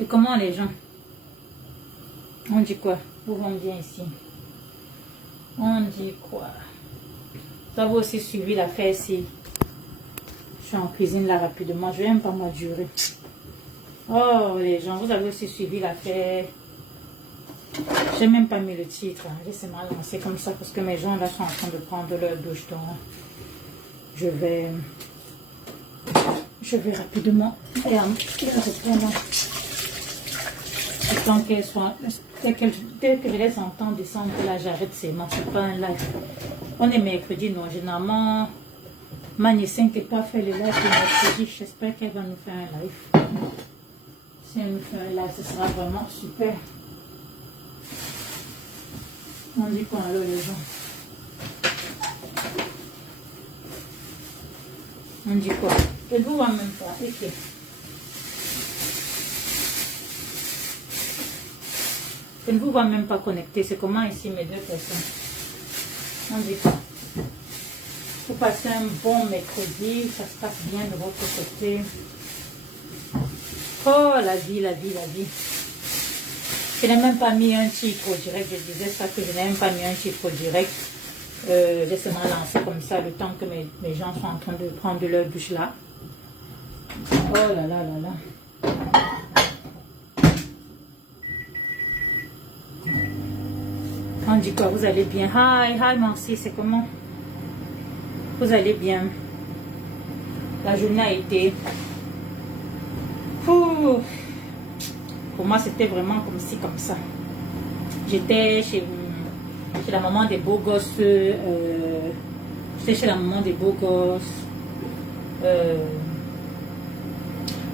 C'est comment les gens? On dit quoi? Vous vont bien ici. On dit quoi? Vous avez aussi suivi l'affaire ici. Je suis en cuisine là rapidement. Je vais même pas m'endurer. Oh les gens, vous avez aussi suivi l'affaire. J'ai même pas mis le titre. Laissez-moi lancer comme ça parce que mes gens là sont en train de prendre leur douche. Donc je vais rapidement et répondre. Tant qu'elles soient, dès que je les entends descendre, là j'arrête seulement. C'est pas un live. On est mercredi, non. Généralement, Mani 5 et pas fait le live le mercredi. J'espère qu'elle va nous faire un live. Si elle nous fait un live, ce sera vraiment super. On dit quoi alors les gens? On dit quoi? Je ne vous vois même pas. Ok. Je ne vous vois même pas connecté. C'est comment ici mes deux personnes? On dit quoi? Vous passez un bon mercredi. Ça se passe bien de votre côté. Oh la vie, la vie, la vie. Je n'ai même pas mis un titre au direct. Je disais ça que je n'ai même pas mis un titre au direct. Laissez-moi lancer comme ça le temps que mes gens sont en train de prendre leur douche là. Oh là là là là. On dit quoi? Vous allez bien? Hi, hi merci, c'est comment? Vous allez bien? La journée a été... Ouh. Pour moi, c'était vraiment comme ci, comme ça. J'étais chez la maman des beaux gosses. J'étais chez la maman des beaux gosses.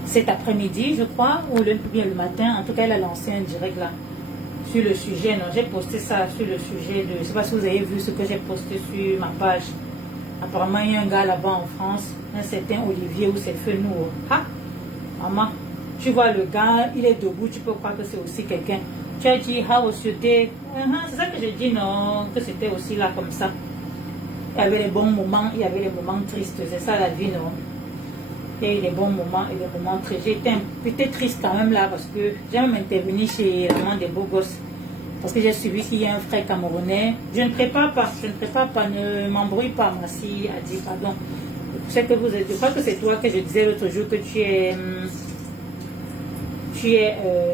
Cet après-midi, je crois, ou bien le matin. En tout cas, elle a lancé un direct là. Sur le sujet, non, j'ai posté ça sur le sujet de... Je ne sais pas si vous avez vu ce que j'ai posté sur ma page. Apparemment, il y a un gars là-bas en France, un certain Olivier, où c'est Fenour. Ah, maman, tu vois le gars, il est debout, tu peux croire que c'est aussi quelqu'un. Tu as dit, how was your day? C'est ça que j'ai dit, non, que c'était aussi là comme ça. Il y avait les bons moments, il y avait les moments tristes, c'est ça la vie, non? Il y a eu les bons moments et les moments tristes. J'étais un peu triste quand même là parce que j'ai même intervenu chez la maman des beaux gosses. Parce que j'ai suivi qu'il y a un frère camerounais. Je ne prépare pas, ne m'embrouille pas, merci, a dit, pardon. Je sais que vous êtes, je crois que c'est toi que je disais l'autre jour que tu es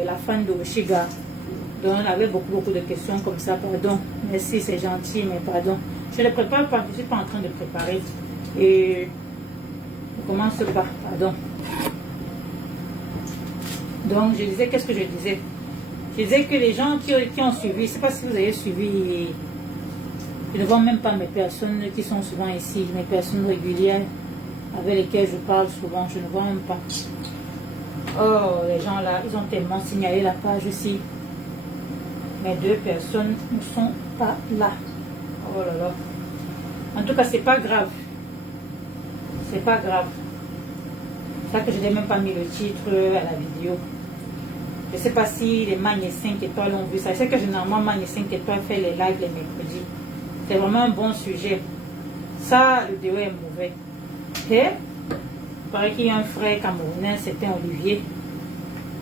la fan de Shiga. Donc on avait beaucoup de questions comme ça, pardon. Merci, c'est gentil, mais pardon. Je ne prépare pas, je ne suis pas en train de préparer. Et on commence par, pardon. Donc je disais, qu'est-ce que je disais? Je disais que les gens qui ont suivi, je ne sais pas si vous avez suivi, je ne vois même pas mes personnes qui sont souvent ici, mes personnes régulières avec lesquelles je parle souvent, je ne vois même pas. Oh, les gens là, ils ont tellement signalé la page aussi. Mes deux personnes ne sont pas là. Oh là là. En tout cas, c'est pas grave. C'est pas grave. C'est ça que je n'ai même pas mis le titre à la vidéo. Je ne sais pas si les Magne 5 étoiles ont vu ça. Je sais que généralement Magne 5 étoiles fait les lives les mercredis. C'est vraiment un bon sujet. Ça, le déo est mauvais. Et il paraît qu'il y a un frère camerounais, c'était Olivier.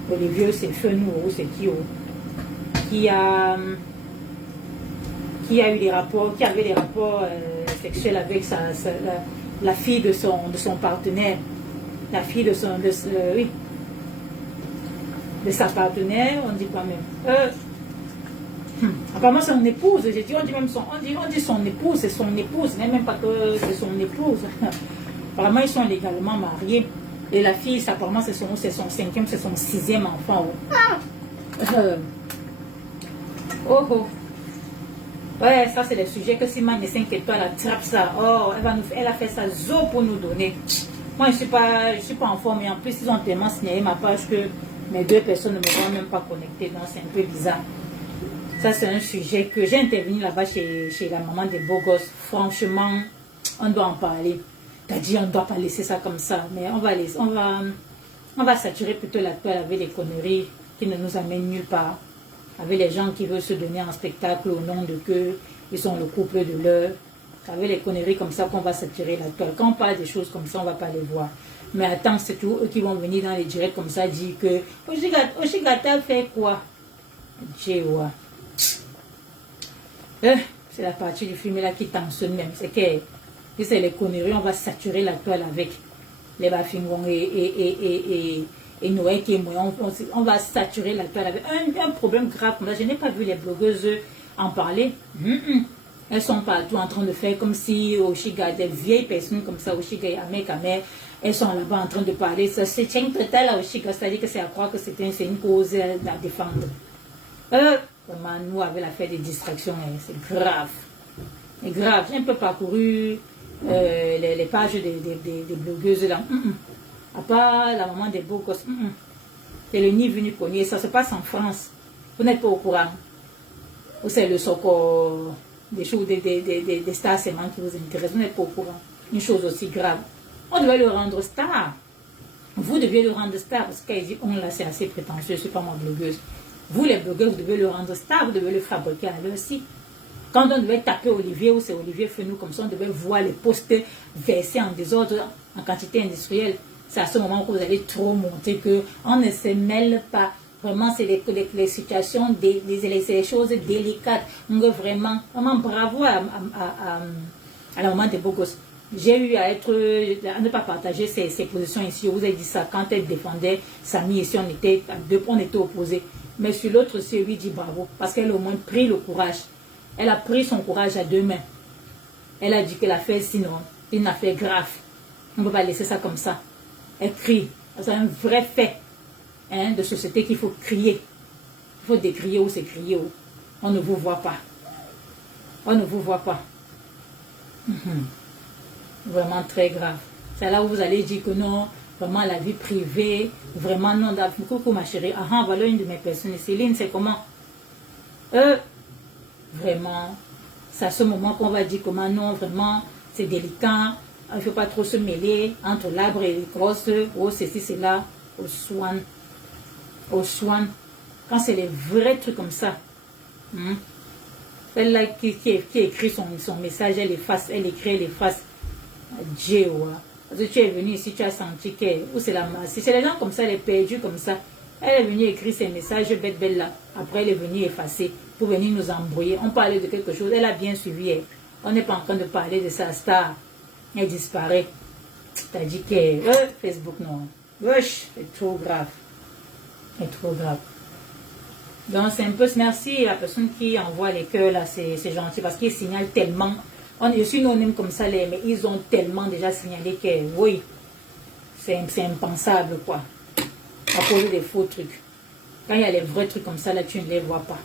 Olivier, c'est Fenour, c'est qui a eu des rapports, qui avait des rapports sexuels avec la fille de son partenaire. La fille de sa partenaire, on dit quoi même. Apparemment c'est son épouse, j'ai dit, on dit son épouse, c'est son épouse, même pas que c'est son épouse. Apparemment ils sont légalement mariés. Et la fille, apparemment c'est son 5e, c'est son 6e enfant. Oh. Ouais, ça c'est le sujet que si Magne 5 étoiles attrape ça, oh, elle a fait ça zo pour nous donner. Moi je suis pas en forme et en plus ils ont tellement signalé ma page que mes deux personnes ne me voient même pas connectées, donc c'est un peu bizarre. Ça c'est un sujet que j'ai intervenu là-bas chez la maman des beaux gosses. Franchement, on doit en parler. T'as dit on ne doit pas laisser ça comme ça, mais on va saturer plutôt la toile avec les conneries qui ne nous amènent nulle part. Avec les gens qui veulent se donner un spectacle au nom de que ils sont le couple de l'heure. Avec les conneries comme ça qu'on va s'attirer la toile. Quand on parle des choses comme ça, on ne va pas les voir. Mais attends, c'est tout eux qui vont venir dans les directs comme ça, dire que Oshigata fait quoi? Jewa. C'est la partie du film là qui tensionne même. C'est que c'est les conneries, on va saturer la toile avec les bafingons et Noé qui est moyen. On va saturer la toile avec un problème grave comme ça. Je n'ai pas vu les blogueuses en parler. Elles sont partout en train de faire comme si Oshiga, des vieilles personnes comme ça, Oshiga et Amekame, elles sont là-bas en train de parler. C'est une total à Oshiga, c'est-à-dire que c'est à croire que c'est une cause à défendre. Vraiment, nous, avec l'affaire des distractions, c'est grave. C'est grave. J'ai un peu parcouru les pages des blogueuses là. À part la maman des beaux gosses. C'est le nid venu cogner. Ça se passe en France. Vous n'êtes pas au courant. Ou c'est le soko des choses, des stars seulement qui vous intéressent. Vous n'êtes pas au courant. Une chose aussi grave. On devait le rendre star. Vous deviez le rendre star. Parce qu'elle dit, on là, c'est assez prétentieux. Je ne suis pas moi blogueuse. Vous, les blogueurs, vous devez le rendre star. Vous devez le fabriquer à l'heure aussi. Quand on devait taper Olivier, ou c'est Olivier Fenou, comme ça, on devait voir les postes versés en désordre, en quantité industrielle. C'est à ce moment que vous allez trop monter, qu'on ne se mêle pas. Vraiment, c'est les situations, les choses délicates. Donc, vraiment bravo à la maman des beaux gosses. J'ai eu à ne pas partager ses positions ici. Je vous ai dit ça quand elle défendait Samy ici, on était opposés. Mais sur l'autre aussi, je lui dis bravo, parce qu'elle a au moins pris le courage. Elle a pris son courage à deux mains. Elle a dit qu'elle a fait sinon une affaire grave. On ne peut pas laisser ça comme ça. Elle crie. C'est un vrai fait de société qu'il faut crier. Il faut décrier ou s'écrier. On ne vous voit pas. On ne vous voit pas. Vraiment très grave. C'est là où vous allez dire que non, vraiment la vie privée, vraiment non. Coucou ma chérie. Voilà une de mes personnes. Céline, c'est comment? Vraiment, c'est à ce moment qu'on va dire comment non, vraiment, c'est délicat. Il ne faut pas trop se mêler entre l'arbre et les grosses. Oh, ceci, c'est là, au soin. Au soin. Quand c'est les vrais trucs comme ça. Celle-là qui écrit son message, elle efface, elle écrit, elle efface. Djewa. Parce que tu es venu ici, tu as senti que. Ou c'est la masse. C'est les gens comme ça, elle est perdue comme ça. Elle est venue écrire ses messages bête là. Après, elle est venue effacer pour venir nous embrouiller. On parlait de quelque chose. Elle a bien suivi. Elle. On n'est pas en train de parler de sa star. Elle disparaît. T'as dit que Facebook, non. Wesh, c'est trop grave. C'est trop grave. Donc, c'est un peu merci à la personne qui envoie les cœurs là. C'est gentil parce qu'ils signalent tellement. Je suis non-même comme ça, mais ils ont tellement déjà signalé que oui, c'est impensable quoi. À poser des faux trucs. Quand il y a les vrais trucs comme ça, là, tu ne les vois pas.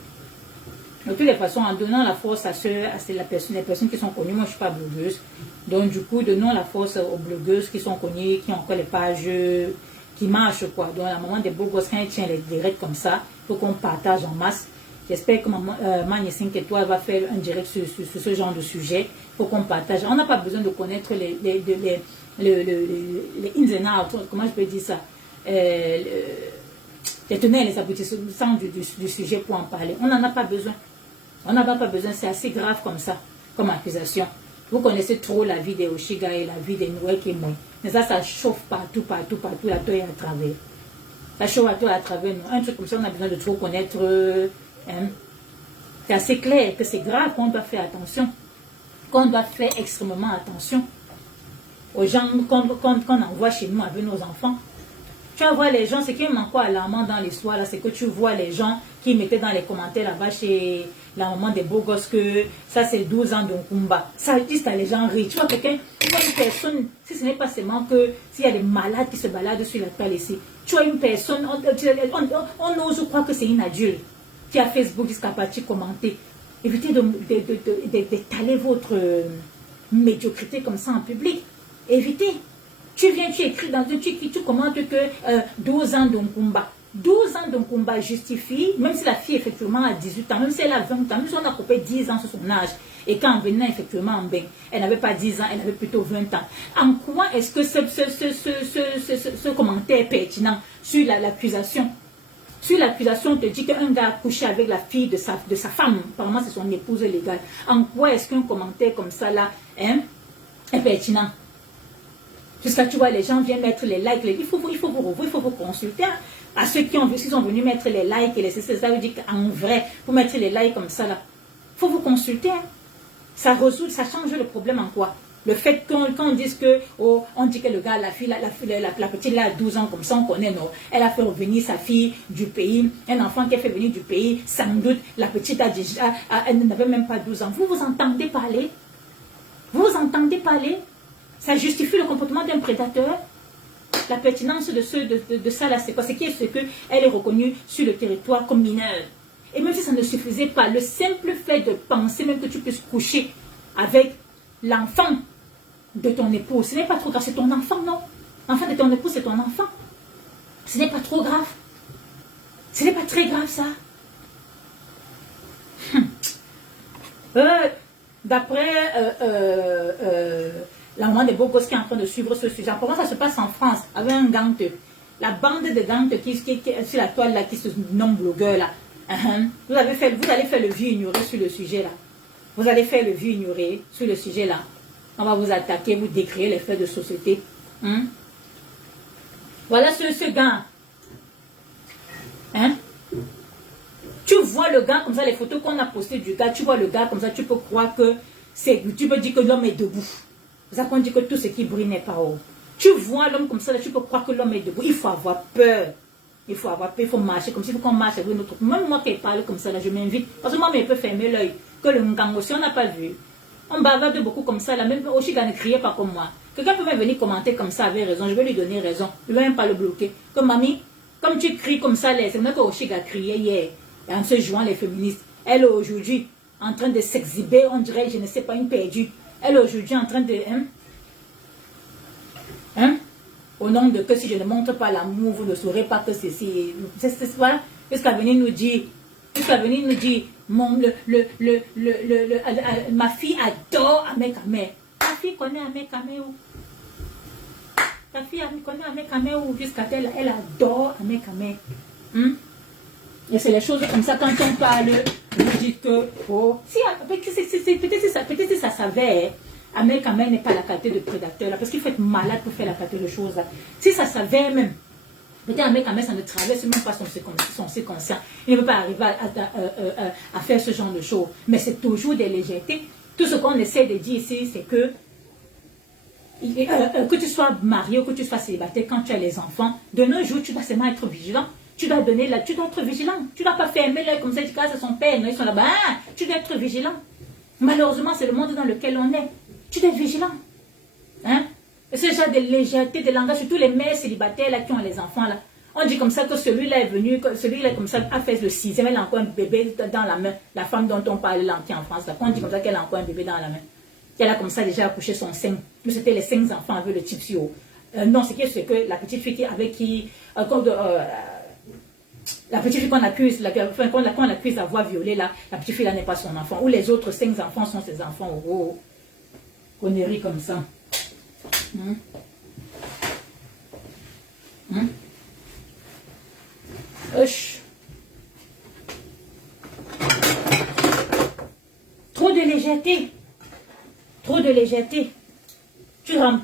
De toutes les façons, en donnant la force à les personnes qui sont connues, moi je ne suis pas blogueuse. Donc du coup, donnons la force aux blogueuses qui sont connues, qui ont encore les pages qui marchent quoi. Donc à un moment des beaux gosses, quand ils tiennent les directs comme ça, il faut qu'on partage en masse. J'espère que Maman 5 étoiles va faire un direct sur ce genre de sujet. Il faut qu'on partage. On n'a pas besoin de connaître les ins and outs, comment je peux dire ça, les tenants et les aboutissants du sujet pour en parler. On n'en a pas besoin. On n'en a pas besoin. C'est assez grave comme ça, comme accusation. Vous connaissez trop la vie des Oshiga et la vie des Noé qui est moins. Mais ça chauffe partout, la toile à travers. Ça chauffe à travers nous. Un truc comme ça, on a besoin de trop connaître. C'est assez clair que c'est grave, qu'on doit faire attention. Qu'on doit faire extrêmement attention aux gens qu'on envoie chez nous avec nos enfants. Tu vas voir les gens, ce qui est encore alarmant dans l'histoire, c'est que tu vois les gens qui mettaient dans les commentaires là-bas chez la maman des beaux gosses que ça c'est 12 ans d'Okumba. Ça dit ça, les gens rient. Tu vois quelqu'un, tu vois une personne, si ce n'est pas seulement que s'il y a des malades qui se baladent sur la toile ici, tu vois une personne, on ose croire que c'est une adulte qui a Facebook jusqu'à partir commenter. Évitez d'étaler votre médiocrité comme ça en public. Évitez. Tu viens, tu écris dans un truc, tu commentes que 12 ans d'Okumba. 12 ans d'Okumba justifie, même si la fille effectivement a 18 ans, même si elle a 20 ans, même si on a coupé 10 ans sur son âge, et quand venant effectivement en bain, elle n'avait pas 10 ans, elle avait plutôt 20 ans. En quoi est-ce que ce commentaire est pertinent sur l'accusation? Sur l'accusation, on te dit qu'un gars a couché avec la fille de sa femme, apparemment c'est son épouse légale. En quoi est-ce qu'un commentaire comme ça là est pertinent? Jusqu'à, tu vois, les gens viennent mettre les likes. Il faut vous consulter. Hein. À ceux qui sont venus mettre les likes et les CC, ça veut dire qu'en vrai, vous mettez les likes comme ça là. Il faut vous consulter. Hein. Ça résout, ça change le problème en quoi? Le fait qu'on dise que, oh, on dit que le gars, la petite là, a 12 ans, comme ça, on connaît, non. Elle a fait revenir sa fille du pays, un enfant qui a fait venir du pays, sans doute, la petite a déjà, elle n'avait même pas 12 ans. Vous vous entendez parler? Vous vous entendez parler? Ça justifie le comportement d'un prédateur? La pertinence de ça là, c'est quoi? C'est qu'elle est reconnue sur le territoire comme mineure. Et même si ça ne suffisait pas, le simple fait de penser même que tu puisses coucher avec l'enfant de ton époux, ce n'est pas trop grave, c'est ton enfant, non? L'enfant de ton époux, c'est ton enfant. Ce n'est pas trop grave. Ce n'est pas très grave, ça. D'après la maman des beaux gosses qui est en train de suivre ce sujet, comment ça se passe en France avec un gante? La bande de gante qui est sur la toile là, qui se nomme blogueur là. Vous allez faire le vieux ignoré sur le sujet là. Vous allez faire le vieux ignoré sur le sujet là. On va vous attaquer, vous décrire les faits de société. Voilà ce gars. Tu vois le gars comme ça, les photos qu'on a postées du gars, tu vois le gars comme ça, tu peux croire que tu peux dire que l'homme est debout. Vous avez dit que tout ce qui brille n'est pas haut. Tu vois l'homme comme ça, tu peux croire que l'homme est debout. Il faut avoir peur. Il faut avoir peur, il faut marcher comme s'il faut qu'on marche avec notre... Même moi qui parle comme ça, là, je m'invite. Parce que moi, je peux fermer l'œil. Que le Ngango, si on n'a pas vu. On bavarde beaucoup comme ça, là, même Oshiga ne criait pas comme moi. Quelqu'un peut même venir commenter comme ça, avec raison, je vais lui donner raison. Je ne vais même pas le bloquer. Comme mamie, comme tu cries comme ça, c'est vrai que Oshiga criait hier, en se jouant les féministes. Elle aujourd'hui, en train de s'exhiber, on dirait, je ne sais pas, une perdue. Elle aujourd'hui en train de... Au nom de que si je ne montre pas l'amour, vous ne saurez pas que ceci... Voilà. Jusqu'à venir nous dire... ma fille adore Amekame. Ta fille connaît Amekame où? Ta fille connaît Amekame où? Jusqu'à elle adore Amekame. Et c'est les choses comme ça, quand on parle, vous dites que, oh, si, peut-être si ça savait, Amekame n'est pas la qualité de prédateur, là, parce qu'il faut être malade pour faire la qualité de choses, là. Si ça savait même, peut-être Amekame, ça ne traverse même pas son subconscient. Il ne peut pas arriver à faire ce genre de choses. Mais c'est toujours des légèretés. Tout ce qu'on essaie de dire ici, c'est que tu sois marié ou que tu sois célibataire, quand tu as les enfants, de nos jours, tu dois seulement être vigilant. Tu dois être vigilant. Tu ne dois pas fermer l'œil comme ça, tu dis c'est son père, non, ils sont là-bas. Tu dois être vigilant. Malheureusement, c'est le monde dans lequel on est. Tu dois être vigilant. Et ce genre de légèreté, de langage, surtout les mères célibataires là, qui ont les enfants là. On dit comme ça que celui-là est venu, celui-là comme ça a fait le 6e, elle a encore un bébé dans la main. La femme dont on parle là, qui est en France, là, on dit comme ça qu'elle a encore un bébé dans la main. Elle a comme ça déjà accouché son sein. Mais c'était les 5 enfants avec le type sur. Non, c'est que la petite fille avec qui... la petite fille qu'on accuse, qu'on accuse d'avoir violé, là, la petite fille là n'est pas son enfant. Ou les autres 5 enfants sont ses enfants. Oh, conneries comme ça. Trop de légèreté. Trop de légèreté. Tu vois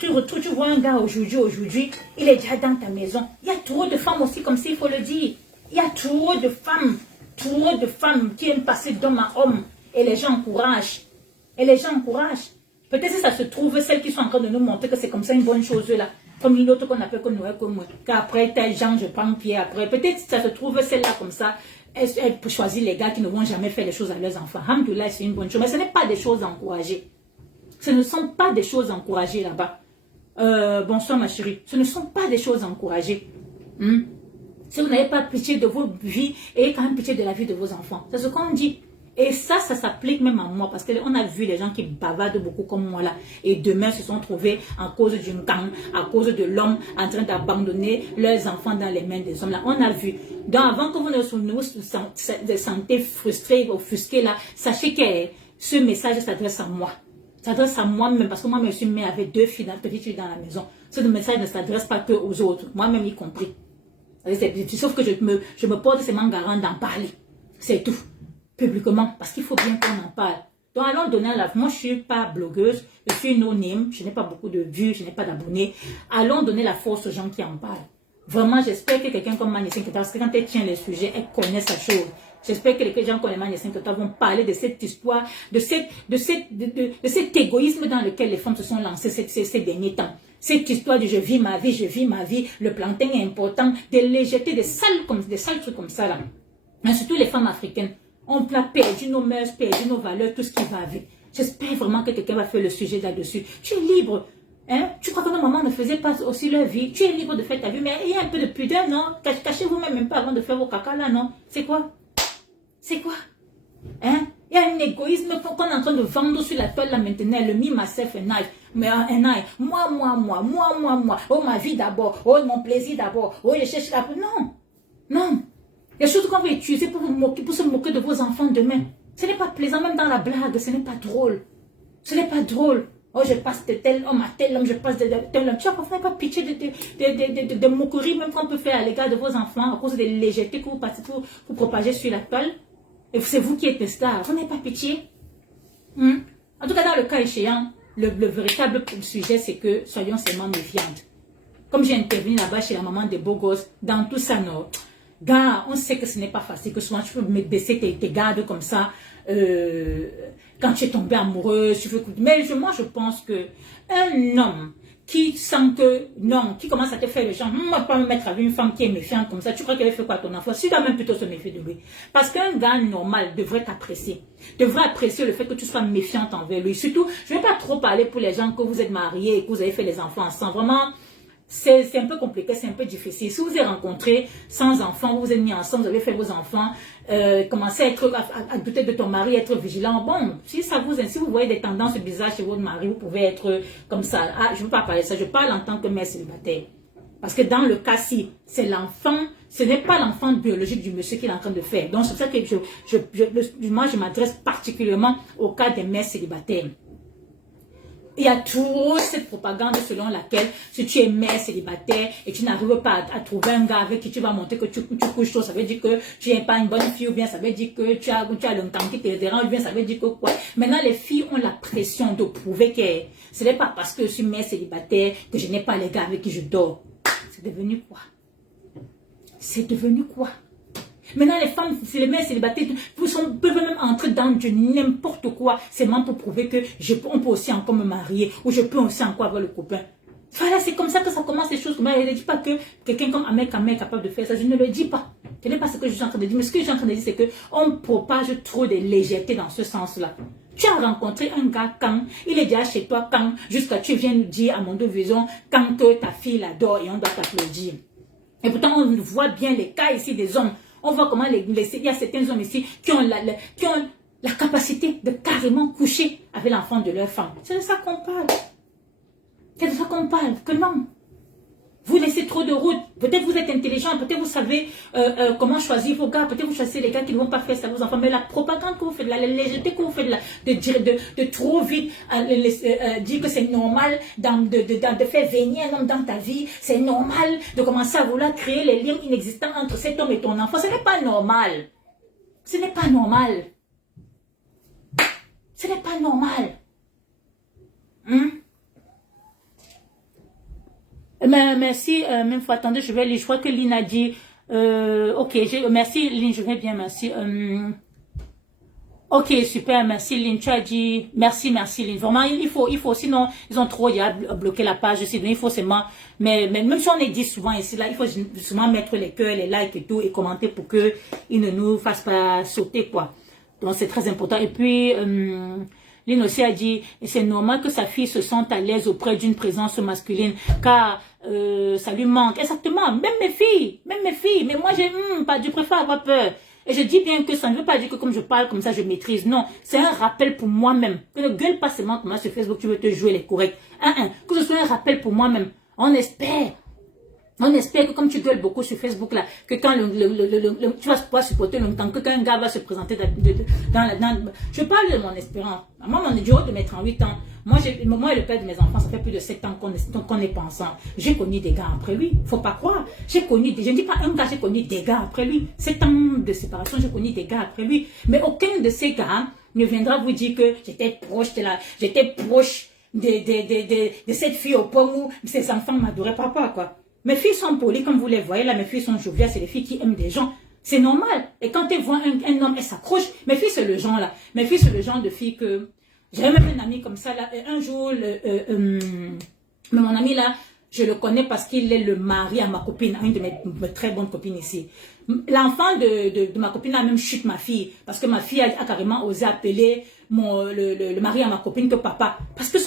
un gars aujourd'hui, il est déjà dans ta maison. Il y a trop de femmes aussi, comme s'il faut le dire. Il y a trop de femmes qui aiment passer d'homme à homme. Et les gens encouragent. Peut-être si ça se trouve, celles qui sont en train de nous montrer que c'est comme ça une bonne chose là. Comme une autre qu'on appelle que Noël comme moi. Qu'après, tel genre, je prends pied après. Peut-être si ça se trouve, celle-là comme ça, elle peut choisir les gars qui ne vont jamais faire les choses à leurs enfants. Alhamdoulilah, c'est une bonne chose. Mais ce n'est pas des choses encouragées. Ce ne sont pas des choses encouragées là-bas. Bonsoir ma chérie. Ce ne sont pas des choses encouragées. Si vous n'avez pas pitié de vos vies, ayez quand même pitié de la vie de vos enfants. C'est ce qu'on dit. Et ça s'applique même à moi. Parce qu'on a vu les gens qui bavardent beaucoup comme moi là. Et demain se sont trouvés en cause d'une gang, à cause de l'homme en train d'abandonner leurs enfants dans les mains des hommes là. On a vu. Donc avant que vous ne vous sentez frustrés, offusqués là, sachez que ce message s'adresse à moi. Ça s'adresse à moi-même parce que moi, je suis mère avec 2 filles, petites filles dans la maison. Ce message ne s'adresse pas que aux autres, moi-même y compris. Sauf que je me porte seulement garant d'en parler. C'est tout. Publiquement. Parce qu'il faut bien qu'on en parle. Donc, allons donner à la... Moi, je suis pas blogueuse, je suis no-name, je n'ai pas beaucoup de vues, je n'ai pas d'abonnés. Allons donner la force aux gens qui en parlent. Vraiment, j'espère que quelqu'un comme Magné 5 parce que quand elle tient les sujets, elle connaît sa chose. J'espère que les gens comme Magné 5 vont parler de cette histoire, de cet égoïsme dans lequel les femmes se sont lancées ces derniers temps. Cette histoire de je vis ma vie, le plantain est important, des légèretés, des sales trucs comme ça là. Mais surtout les femmes africaines. On a perdu nos mœurs, perdu nos valeurs, tout ce qui va avec. J'espère vraiment que quelqu'un va faire le sujet là-dessus. Tu es libre. Hein? Tu crois que nos mamans ne faisaient pas aussi leur vie? Tu es libre de faire ta vie, mais il y a un peu de pudeur, non? Cachez-vous même pas avant de faire vos caca là, non? C'est quoi? C'est quoi? Hein? Il y a un égoïsme qu'on est en train de vendre sur la toile là maintenant. Le me, myself and I. Mais moi. Oh, ma vie d'abord. Oh, mon plaisir d'abord. Oh, je cherche la... Non. Il y a des choses qu'on va utiliser pour se moquer de vos enfants demain. Ce n'est pas plaisant, même dans la blague, ce n'est pas drôle. Ce n'est pas drôle. Oh, je passe de tel homme à tel homme, je passe de tel homme. Tu vois, parfois, pas pitié de moqueries, même qu'on peut faire à l'égard de vos enfants, à cause des légèretés que vous passez pour propager sur la toile. Et c'est vous qui êtes le star. Vous n'avez pas pitié. En tout cas, dans le cas échéant, le véritable sujet, c'est que soyons seulement méfiantes. Comme j'ai intervenu là-bas chez la maman des beaux gosses, dans tout ça, non. Gars, on sait que ce n'est pas facile, que souvent tu peux baisser tes gardes comme ça, quand tu es tombé amoureuse, tu veux... Mais moi je pense que un homme qui sent que, non, qui commence à te faire le genre, moi pas me mettre avec une femme qui est méfiante comme ça, tu crois qu'elle fait quoi à ton enfant? Tu dois même plutôt se méfier de lui. Parce qu'un gars normal devrait t'apprécier, devrait apprécier le fait que tu sois méfiante envers lui. Surtout, je ne vais pas trop parler pour les gens que vous êtes mariés et que vous avez fait les enfants ensemble. Vraiment, c'est un peu compliqué, c'est un peu difficile. Si vous vous êtes rencontrés sans enfants, vous vous êtes mis ensemble, vous avez fait vos enfants, commencez à douter de ton mari, être vigilant. Bon, si vous voyez des tendances bizarres chez votre mari, vous pouvez être comme ça. Ah, je ne veux pas parler de ça, je parle en tant que mère célibataire. Parce que dans le cas-ci, c'est l'enfant, ce n'est pas l'enfant biologique du monsieur qu'il est en train de faire. Donc c'est pour ça que moi je m'adresse particulièrement au cas des mères célibataires. Il y a toujours cette propagande selon laquelle si tu es mère célibataire et tu n'arrives pas à trouver un gars avec qui tu vas montrer que tu couches tôt, ça veut dire que tu n'es pas une bonne fille ou bien ça veut dire que tu as le temps qui te dérange ou bien ça veut dire que quoi. Maintenant les filles ont la pression de prouver que ce n'est pas parce que je suis mère célibataire que je n'ai pas les gars avec qui je dors. C'est devenu quoi? C'est devenu quoi? Maintenant, les femmes, les mères célibataires, peuvent même entrer dans n'importe quoi, seulement pour prouver que on peut aussi encore me marier, ou je peux aussi encore avoir le copain. Voilà, c'est comme ça que ça commence les choses. Je ne dis pas que quelqu'un comme Ahmed Kamel est capable de faire ça, je ne le dis pas. Ce n'est pas ce que je suis en train de dire, mais ce que je suis en train de dire, c'est qu'on propage trop de légèreté dans ce sens-là. Tu as rencontré un gars quand il est déjà chez toi, quand jusqu'à tu viens nous dire à Mondo Vision, quand ta fille l'adore et on doit t'applaudir. Et pourtant, on voit bien les cas ici des hommes. On voit comment il y a certains hommes ici qui ont la capacité de carrément coucher avec l'enfant de leur femme. C'est de ça qu'on parle. C'est de ça qu'on parle. Que non. Vous laissez trop de route. Peut-être vous êtes intelligent. Peut-être vous savez comment choisir vos gars. Peut-être vous choisissez les gars qui ne vont pas faire ça à vos enfants. Mais la propagande que vous faites, la légèreté que vous faites, de trop vite dire que c'est normal de faire venir un homme dans ta vie. C'est normal de commencer à vouloir créer les liens inexistants entre cet homme et ton enfant. Ce n'est pas normal. Ce n'est pas normal. Ce n'est pas normal. Merci, même fois, attendez, je vais lire, je crois que Lynn a dit, ok, merci Lynn, je vais bien, merci. Ok, super, merci Lynn, tu as dit, merci Lynn, vraiment, il faut, sinon, ils ont trop bloqué la page aussi, donc il faut seulement, mais même si on est dit souvent ici, là, il faut souvent mettre les cœurs, les likes et tout, et commenter pour que ils ne nous fassent pas sauter, quoi. Donc c'est très important, et puis, Lynn aussi a dit, c'est normal que sa fille se sente à l'aise auprès d'une présence masculine, car ça lui manque. Exactement, même mes filles, mais moi je préfère avoir peur. Et je dis bien que ça ne veut pas dire que comme je parle comme ça, je maîtrise. Non, c'est un rappel pour moi-même. Que ne gueule pas seulement comme ça sur Facebook, tu veux te jouer les corrects. Que ce soit un rappel pour moi-même. On espère que comme tu gueules beaucoup sur Facebook là, que quand tu vas pouvoir supporter longtemps, que quand un gars va se présenter je parle de mon espérance. Moi, du haut de mes 38 ans, Moi et le père de mes enfants, ça fait plus de 7 ans qu'on n'est pas ensemble. J'ai connu des gars après lui, faut pas croire. Je ne dis pas un gars, j'ai connu des gars après lui. 7 ans de séparation, j'ai connu des gars après lui. Mais aucun de ces gars ne viendra vous dire que j'étais proche de cette fille au point où ses enfants m'adoraient papa, quoi. Mes filles sont polies, comme vous les voyez là, mes filles sont joviales, c'est les filles qui aiment des gens. C'est normal. Et quand elles voient un homme, elles s'accrochent. Mes filles, c'est le genre là. Mes filles, c'est le genre de filles que... J'avais même un ami comme ça là. Et un jour, mais mon ami là, je le connais parce qu'il est le mari à ma copine, à une de mes très bonnes copines ici. L'enfant de ma copine a même chute ma fille. Parce que ma fille a carrément osé appeler le mari à ma copine que papa. Parce que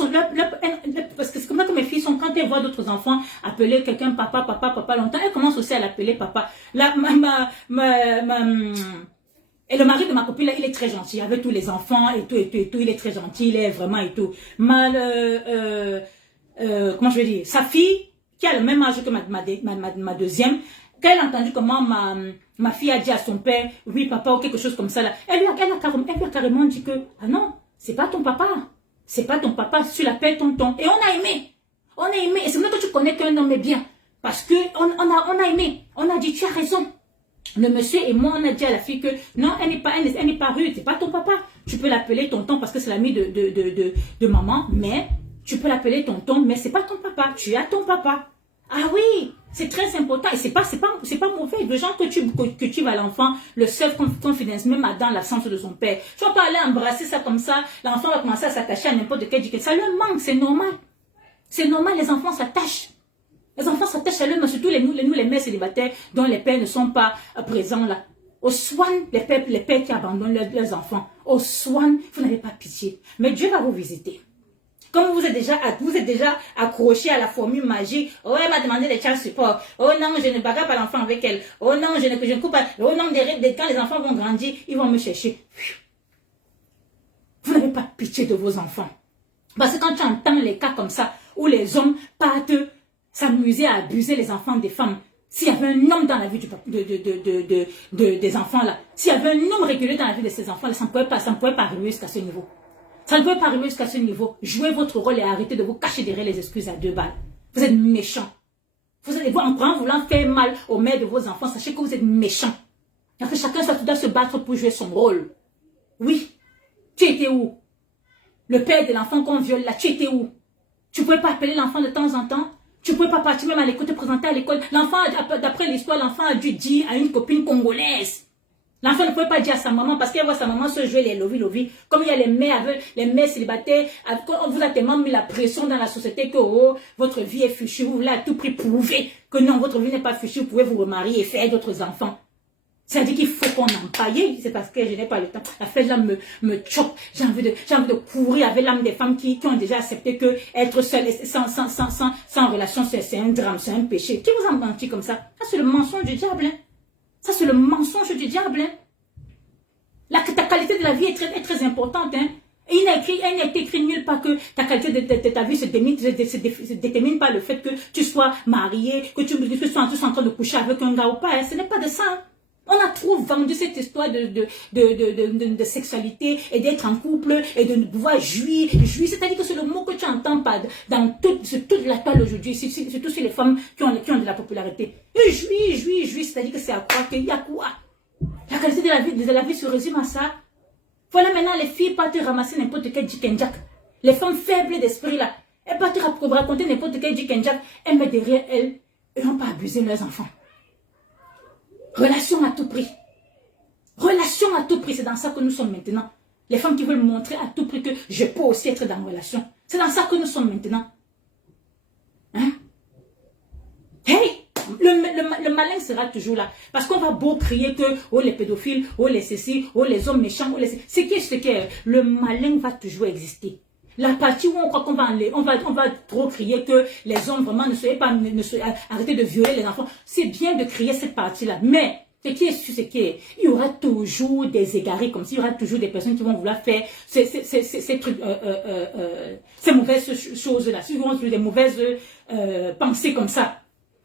parce que c'est comme ça que mes filles sont, quand elles voient d'autres enfants appeler quelqu'un papa, papa, papa longtemps, elles commencent aussi à l'appeler papa. Là, et le mari de ma copine, là, il est très gentil avec tous les enfants et tout, il est très gentil, il est vraiment et tout. Comment je vais dire, sa fille, qui a le même âge que ma deuxième, quand elle a entendu comment ma fille a dit à son père, oui papa ou quelque chose comme ça, là, elle lui a carrément dit que, ah non, c'est pas ton papa, tu l'appelles tonton. Et on a aimé, et c'est même que tu connais qu'un homme est bien, parce que on a aimé, on a dit tu as raison. Le monsieur et moi, on a dit à la fille que non, elle n'est pas rude, c'est pas ton papa. Tu peux l'appeler tonton parce que c'est l'ami de maman, mais tu peux l'appeler tonton, mais c'est pas ton papa. Tu as ton papa. Ah oui, c'est très important et c'est pas mauvais. Le genre que tu vas à l'enfant, le self-confidence, même dans l'absence de son père. Tu vas pas aller embrasser ça comme ça, l'enfant va commencer à s'attacher à n'importe quel duquel. Ça le manque, c'est normal. C'est normal, les enfants s'attachent. Les enfants s'attachent à l'homme, surtout nous les mères célibataires dont les pères ne sont pas présents là. Au soin, les pères qui abandonnent leurs enfants. Au soin, vous n'avez pas pitié. Mais Dieu va vous visiter. Comme vous êtes déjà accroché à la formule magique, oh, elle m'a demandé des child support. Oh non, je ne bagarre pas l'enfant avec elle. Oh non, je ne coupe pas. Oh non, quand les enfants vont grandir, ils vont me chercher. Vous n'avez pas pitié de vos enfants. Parce que quand tu entends les cas comme ça, où les hommes partent s'amuser à abuser les enfants des femmes. S'il y avait un homme dans la vie des enfants là, s'il y avait un homme régulier dans la vie de ces enfants là, ça ne pouvait pas arriver jusqu'à ce niveau. Ça ne pouvait pas arriver jusqu'à ce niveau. Jouez votre rôle et arrêtez de vous cacher derrière les excuses à 2 balles. Vous êtes méchants. En voulant faire mal aux mères de vos enfants, sachez que vous êtes méchants. Parce que chacun doit se battre pour jouer son rôle. Oui. Tu étais où? Le père de l'enfant qu'on viole là, tu étais où? Tu ne pouvais pas appeler l'enfant de temps en temps? Tu ne pouvais pas partir même à l'école, te présenter à l'école. L'enfant, d'après l'histoire, l'enfant a dû dire à une copine congolaise. L'enfant ne pouvait pas dire à sa maman parce qu'elle voit sa maman se jouer les lovi-lovi. Comme il y a les mères célibataires, on vous a tellement mis la pression dans la société que oh, votre vie est fichue. Vous voulez à tout prix prouver que non, votre vie n'est pas fichue. Vous pouvez vous remarier et faire d'autres enfants. C'est-à-dire qu'il faut qu'on en paye. C'est parce que je n'ai pas le temps. La fête là me choque. J'ai envie de courir avec l'âme des femmes qui ont déjà accepté que être seule sans relation, c'est un drame, c'est un péché. Qui vous a menti comme ça? Ça, c'est le mensonge du diable. Hein? Ça, c'est le mensonge du diable. Hein? Ta qualité de la vie est très importante. Hein? Et il n'a été écrit nulle part que ta qualité de ta vie se détermine par le fait que tu sois marié, que tu sois en train de coucher avec un gars ou pas. Hein? Ce n'est pas de ça. Hein? On a trop vendu cette histoire de sexualité et d'être en couple et de pouvoir jouir. C'est-à-dire que c'est le mot que tu entends pas dans toute la toile aujourd'hui, surtout sur les femmes qui ont de la popularité. Et jouir, c'est-à-dire que c'est à croire qu'il y a quoi? La qualité de la vie se résume à ça. Voilà maintenant les filles partent ramasser n'importe quel Jack. Les femmes faibles d'esprit là, elles partent raconter n'importe quel Jack. Elles mettent derrière elles et n'ont pas abusé leurs enfants. Relation à tout prix. Relation à tout prix, c'est dans ça que nous sommes maintenant. Les femmes qui veulent montrer à tout prix que je peux aussi être dans une relation. C'est dans ça que nous sommes maintenant. Hein? Hey! Le malin sera toujours là. Parce qu'on va beau crier que oh les pédophiles, oh les ceci, oh les hommes méchants, oh les... Ce qui est. Le malin va toujours exister. La partie où on croit qu'on va on va trop crier que les hommes vraiment arrêtez de violer les enfants. C'est bien de crier cette partie-là. Mais, ce qui est sûr, c'est qu'il y aura toujours des égarés comme ça. Il y aura toujours des personnes qui vont vouloir faire ces trucs, ces mauvaises choses-là. Ils vont toujours des mauvaises pensées comme ça.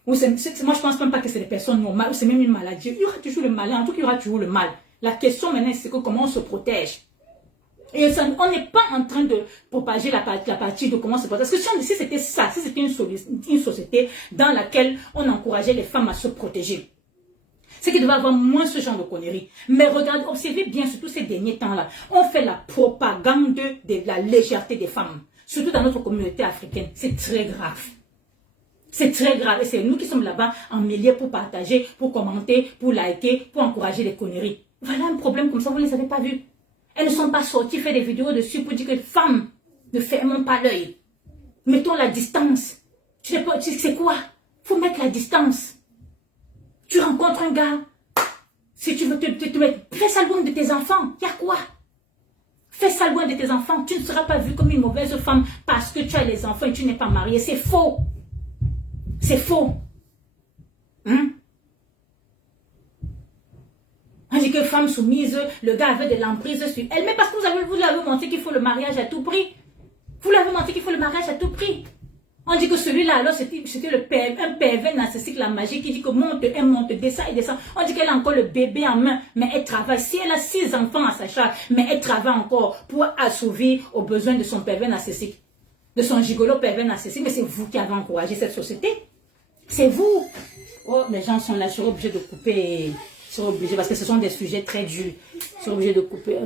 Moi, je pense même pas que c'est des personnes normales, ou c'est même une maladie. Il y aura toujours le malin. En tout cas, il y aura toujours le mal. La question maintenant, c'est comment on se protège. Et ça, on n'est pas en train de propager la partie de comment se porter. Parce que si c'était ça, si c'était une société dans laquelle on encourageait les femmes à se protéger, c'est qu'il devait avoir moins ce genre de conneries. Mais regardez, observez bien, surtout ces derniers temps-là, on fait la propagande de la légèreté des femmes. Surtout dans notre communauté africaine. C'est très grave. C'est très grave. Et c'est nous qui sommes là-bas en milliers pour partager, pour commenter, pour liker, pour encourager les conneries. Voilà un problème comme ça, vous ne les avez pas vus. Elles ne sont pas sorties faire des vidéos dessus pour dire que femmes, ne fermons pas l'œil. Mettons la distance. Tu sais quoi? Il faut mettre la distance. Tu rencontres un gars, si tu veux te mettre, fais ça loin de tes enfants. Il y a quoi? Fais ça loin de tes enfants. Tu ne seras pas vue comme une mauvaise femme parce que tu as les enfants et tu n'es pas mariée. C'est faux. C'est faux. Hein? On dit que femme soumise, le gars avait de l'emprise sur elle. Mais parce que vous l'avez montré qu'il faut le mariage à tout prix. Vous l'avez montré qu'il faut le mariage à tout prix. On dit que celui-là, alors, c'était un pervers narcissique, la magie, qui dit que monte, elle monte, descend et descend. On dit qu'elle a encore le bébé en main, mais elle travaille. Si elle a 6 enfants à sa charge, mais elle travaille encore pour assouvir aux besoins de son pervers narcissique. De son gigolo pervers narcissique. Mais c'est vous qui avez encouragé cette société. C'est vous. Oh, les gens sont là, je suis obligé de couper. Je suis obligé, parce que ce sont des sujets très durs. Je suis obligé de couper.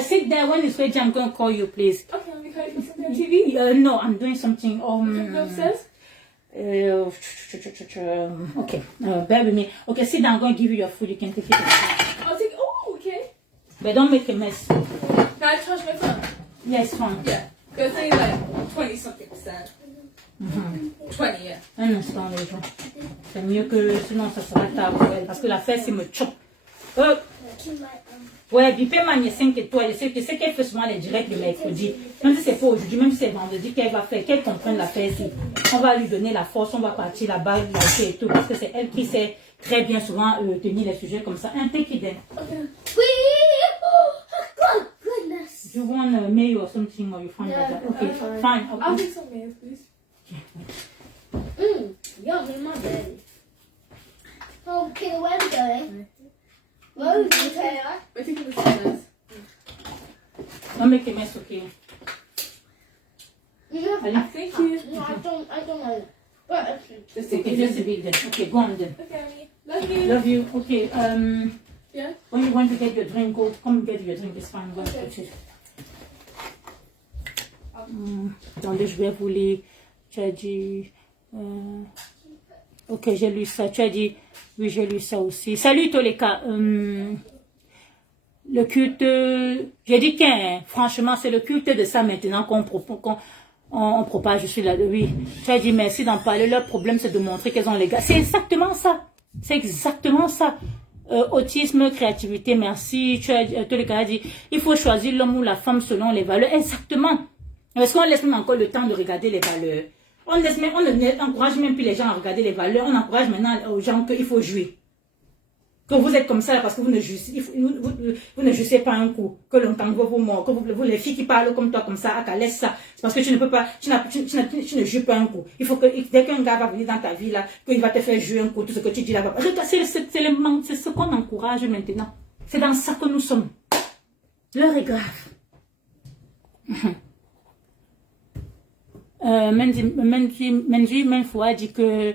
Sit there when it's ready, I'm going to call you, please. Okay, let me call you something on TV. No, I'm doing something. Go upstairs. Okay, bear with me. Okay, sit down, I'm going to give you your food. You can take it. I'll take. Oh, okay. But don't make a mess. Can I charge my phone? Yeah, it's fine. Yeah. Cause it's like 20 something%. 20, yeah. Un instant, les gens. C'est mieux que sinon ça sera tard pour elle. Parce que la fesse, il me choque. Ouais, Bipemanie 5 étoiles. Je sais qu'elle fait souvent les directs le mercredi. Même si c'est pas aujourd'hui, même si c'est vendredi qu'elle va faire, qu'elle comprenne la fesse. On va lui donner la force, on va partir là-bas, et tout. Parce que c'est elle qui sait très bien souvent tenir les sujets comme ça. Un take it then. Oui! Oh, goodness. Do you want mayo or something or you find like that? Okay, fine. Okay. I'll take some mayo, please. Yummy, my belly. Okay, where are we going? Where are we going, Taylor? We're taking the stairs. Don't make a mess, okay? Allez. Thank you. No, I don't know. But Just Okay, take just a it. bit then. Okay, go on then. Okay, Annie. Love you. Love you. Okay, Yeah. when you want to get your drink, go come get your drink, it's fine. Go and Okay. put it. Attendez, je vais vous lire. Tu as dit... ok, j'ai lu ça. Tu as dit... Oui, j'ai lu ça aussi. Salut Toleka. Le culte... J'ai dit que, franchement, c'est le culte de ça maintenant qu'on propage. Je suis là. Oui. Tu as dit merci d'en parler. Leur problème, c'est de montrer qu'elles ont les gars. C'est exactement ça. C'est exactement ça. Autisme, créativité, merci. Tu as Toleka a dit, il faut choisir l'homme ou la femme selon les valeurs. Exactement. Parce qu'on laisse même encore le temps de regarder les valeurs. On n'encourage même plus les gens à regarder les valeurs. On encourage maintenant aux gens qu'il faut jouer. Que vous êtes comme ça parce que vous ne jouissez pas un coup. Que longtemps vous mort. Que vous les filles qui parlent comme toi comme ça, laisse ça. C'est parce que tu ne peux pas, tu ne joues pas un coup. Il faut que dès qu'un gars va venir dans ta vie là, qu'il va te faire jouer un coup, tout ce que tu dis là. C'est ce qu'on encourage maintenant. C'est dans ça que nous sommes. L'heure est grave. Menzi dit que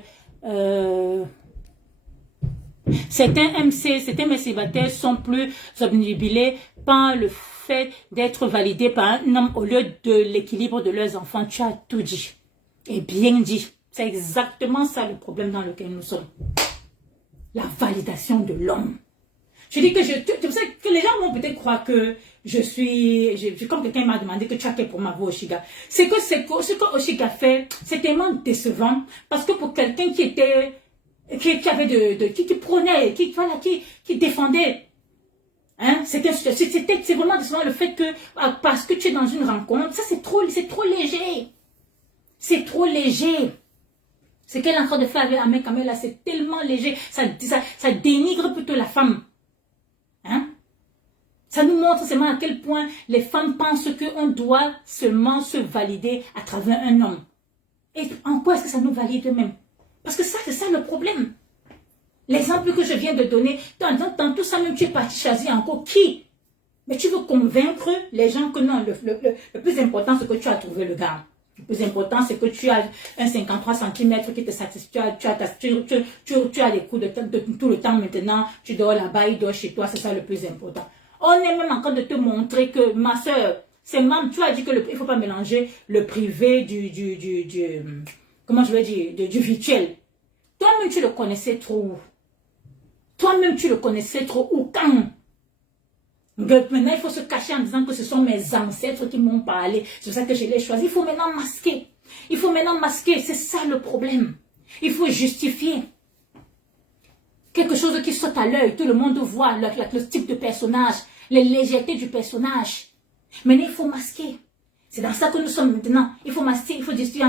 certains célibataires sont plus obnubilés par le fait d'être validés par un homme au lieu de l'équilibre de leurs enfants. Tu as tout dit. Et bien dit. C'est exactement ça le problème dans lequel nous sommes. La validation de l'homme. Je dis que tu sais que les gens vont peut-être croire que comme quelqu'un m'a demandé que tu as fait pour ma voix Oshiga. C'est que ce que Oshiga fait, c'est tellement décevant. Parce que pour quelqu'un qui prônait, qui défendait, hein, c'est vraiment décevant le fait que, parce que tu es dans une rencontre, ça c'est trop léger. C'est trop léger. Ce qu'elle est en train de faire avec Ahmed Kamel là, c'est tellement léger. Ça dénigre plutôt la femme. Hein? Ça nous montre seulement à quel point les femmes pensent qu'on doit seulement se valider à travers un homme. Et en quoi est-ce que ça nous valide même? Parce que ça, c'est ça le problème. L'exemple que je viens de donner, dans tout ça même, tu es parti choisir encore qui? Mais tu veux convaincre les gens que non, le plus important, c'est que tu as trouvé le gars. Le plus important, c'est que tu as un 53 cm qui te satisfait. Tu as les coups de tout le temps maintenant. Tu dors là-bas, il dort chez toi. C'est ça le plus important. On est même en train de te montrer que, ma soeur, c'est même, tu as dit qu'il ne faut pas mélanger le privé comment je vais dire, du virtuel. Toi-même, tu le connaissais trop. Toi-même, tu le connaissais trop. Ou quand? Maintenant, il faut se cacher en disant que ce sont mes ancêtres qui m'ont parlé. C'est pour ça que je l'ai choisi. Il faut maintenant masquer. Il faut maintenant masquer. C'est ça le problème. Il faut justifier. Quelque chose qui saute à l'œil. Tout le monde voit le type de personnage, les légèretés du personnage. Maintenant, il faut masquer. C'est dans ça que nous sommes maintenant. Il faut masquer, il faut justifier.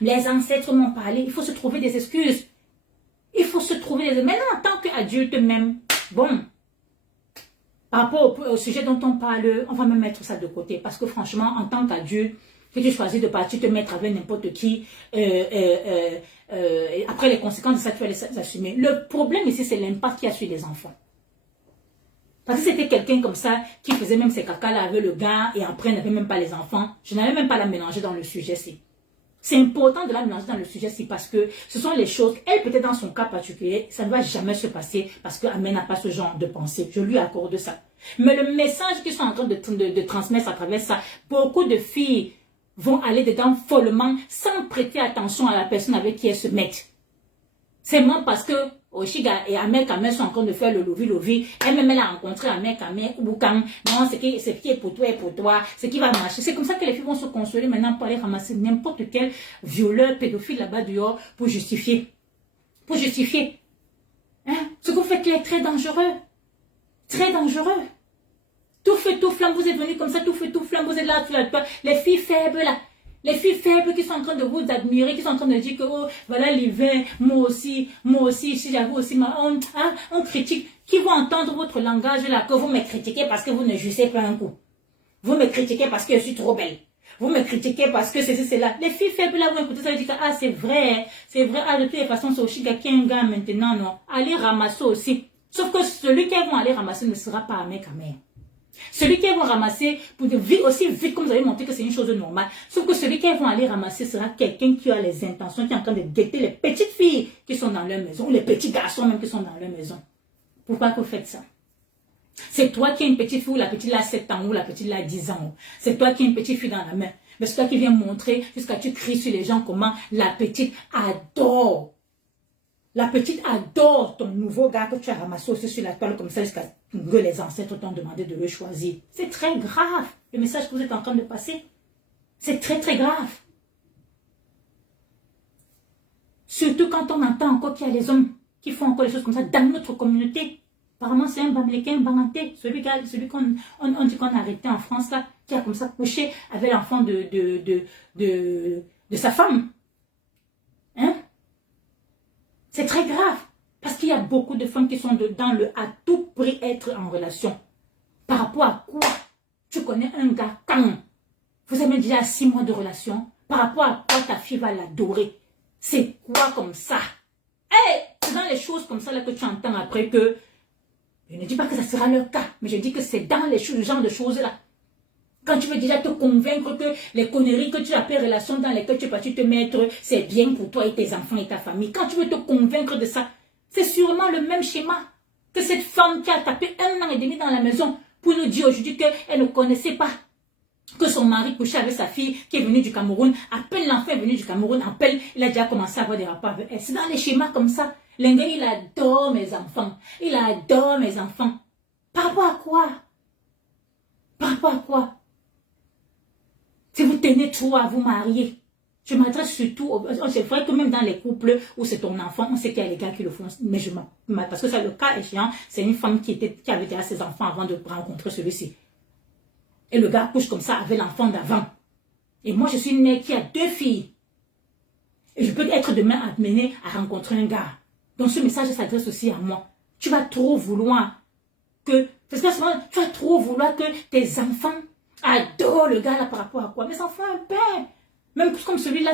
Les ancêtres m'ont parlé. Il faut se trouver des excuses. Il faut se trouver des excuses. Maintenant, en tant qu'adulte même, bon, par rapport au sujet dont on parle, on va même mettre ça de côté. Parce que franchement, en tant qu'adulte, que tu choisis de partir te mettre avec n'importe qui, après les conséquences de ça, tu vas les assumer. Le problème ici, c'est l'impact qu'il y a sur les enfants. Parce que c'était quelqu'un comme ça qui faisait même ses caca là avec le gars et après n'avait même pas les enfants. Je n'avais même pas la mélanger dans le sujet-ci. C'est important de la mélanger dans le sujet-ci parce que ce sont les choses, elle peut-être dans son cas particulier, ça ne va jamais se passer parce qu'Amen n'a pas ce genre de pensée. Je lui accorde ça. Mais le message qu'ils sont en train de transmettre à travers ça, beaucoup de filles vont aller dedans follement sans prêter attention à la personne avec qui elles se mettent. C'est moi parce que Oshiga et Amer Kamer sont en train de faire le lovi-lovi. Elle-même, elle a rencontré Amer Kamer ou Boukan. Non, ce qui est pour toi et pour toi. Ce qui va marcher. C'est comme ça que les filles vont se consoler maintenant pour aller ramasser n'importe quel violeur, pédophile là-bas dehors pour justifier. Pour justifier. Hein? Ce que vous faites là est très dangereux. Très dangereux. Tout feu, tout flamme, vous êtes venus comme ça, tout feu, tout flamme, vous êtes là, les filles faibles là. Les filles faibles qui sont en train de vous admirer, qui sont en train de dire que oh, voilà l'hiver, moi aussi, si j'avoue aussi, on critique. Qui vont entendre votre langage là, que vous me critiquez parce que vous ne jouissez pas un coup. Vous me critiquez parce que je suis trop belle. Vous me critiquez parce que c'est là. Les filles faibles là vont écouter ça et dire que ah c'est vrai, ah de toutes les façons c'est aussi qui est un gars maintenant, non. Allez ramasser aussi. Sauf que celui qui vont aller ramasser ne sera pas un mec à mère. Celui qui vont ramasser, pour aussi vite comme vous avez montré que c'est une chose normale, sauf que celui qui vont aller ramasser sera quelqu'un qui a les intentions, qui est en train de guetter les petites filles qui sont dans leur maison, ou les petits garçons même qui sont dans leur maison. Pourquoi que vous faites ça? C'est toi qui as une petite fille, ou la petite là a 7 ans, ou la petite là a 10 ans. C'est toi qui as une petite fille dans la main. Mais c'est toi qui viens montrer, jusqu'à tu cries sur les gens comment la petite adore. La petite adore ton nouveau gars que tu as ramassé aussi sur la toile comme ça jusqu'à que les ancêtres t'ont demandé de le choisir. C'est très grave, le message que vous êtes en train de passer. C'est très très grave. Surtout quand on entend encore qu'il y a des hommes qui font encore des choses comme ça dans notre communauté. Apparemment, c'est un Bamléquin, un Banganté, celui qu'on dit qu'on a arrêté en France là, qui a comme ça couché avec l'enfant de sa femme. Hein? C'est très grave. Parce qu'il y a beaucoup de femmes qui sont dans le à tout prix être en relation. Par rapport à quoi? Tu connais un gars quand vous avez déjà 6 mois de relation. Par rapport à quoi ta fille va l'adorer? C'est quoi comme ça? Hey, c'est dans les choses comme ça là que tu entends après que... Je ne dis pas que ça sera leur cas. Mais je dis que c'est dans les choses, ce genre de choses là. Quand tu veux déjà te convaincre que les conneries que tu appelles relations dans lesquelles tu vas te mettre, c'est bien pour toi et tes enfants et ta famille. Quand tu veux te convaincre de ça, c'est sûrement le même schéma que cette femme qui a tapé 1 an et demi dans la maison pour nous dire aujourd'hui qu'elle ne connaissait pas que son mari couchait avec sa fille qui est venue du Cameroun. À peine l'enfant est venu du Cameroun, à peine il a déjà commencé à avoir des rapports avec elle. C'est dans les schémas comme ça. L'un il adore mes enfants. Il adore mes enfants. Par rapport à quoi? Par rapport à quoi? Si vous tenez trop à vous marier, je m'adresse surtout, c'est vrai que même dans les couples où c'est ton enfant, on sait qu'il y a les gars qui le font, mais parce que ça, le cas échéant, c'est une femme qui avait déjà ses enfants avant de rencontrer celui-ci. Et le gars couche comme ça avec l'enfant d'avant. Et moi, je suis une mère qui a 2 filles. Et je peux être demain amenée à rencontrer un gars. Donc ce message s'adresse aussi à moi. Tu vas trop vouloir que, parce que tu vas trop vouloir que tes enfants adorent le gars là par rapport à quoi? Mes enfants ont un père. Même comme celui-là,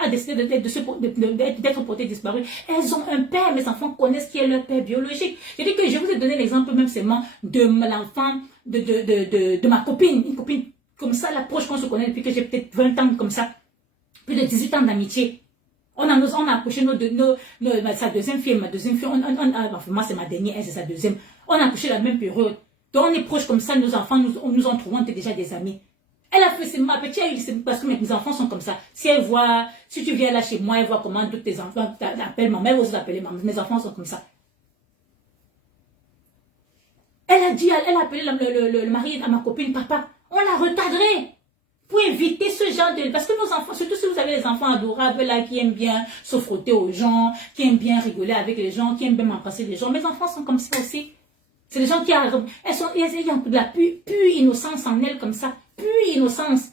a décidé d'être porté disparu. Elles ont un père. Mes enfants connaissent qui est leur père biologique. Je dis que je vous ai donné l'exemple même seulement de l'enfant de ma copine. Une copine comme ça, la proche qu'on se connaît depuis que j'ai peut-être 20 ans comme ça. Plus de 18 ans d'amitié. On a accouché sa deuxième fille, moi c'est ma dernière, elle c'est sa deuxième. On a accouché la même période. Donc on est proches comme ça, nos enfants nous ont trouvés, on était déjà des amis. Elle a fait, ma petite, parce que mes enfants sont comme ça. Si tu viens là chez moi, elle voit comment tous tes enfants t'appellent maman, elle va aussi t'appeler maman. Mes enfants sont comme ça. Elle a appelé le mari à ma copine, papa, on l'a recadré. Pour éviter ce genre de... Parce que nos enfants, surtout si vous avez des enfants adorables là, qui aiment bien se frotter aux gens, qui aiment bien rigoler avec les gens, qui aiment bien embrasser les gens. Mes enfants sont comme ça aussi. C'est des gens qui ont de la pure innocence en elles comme ça. Pure innocence.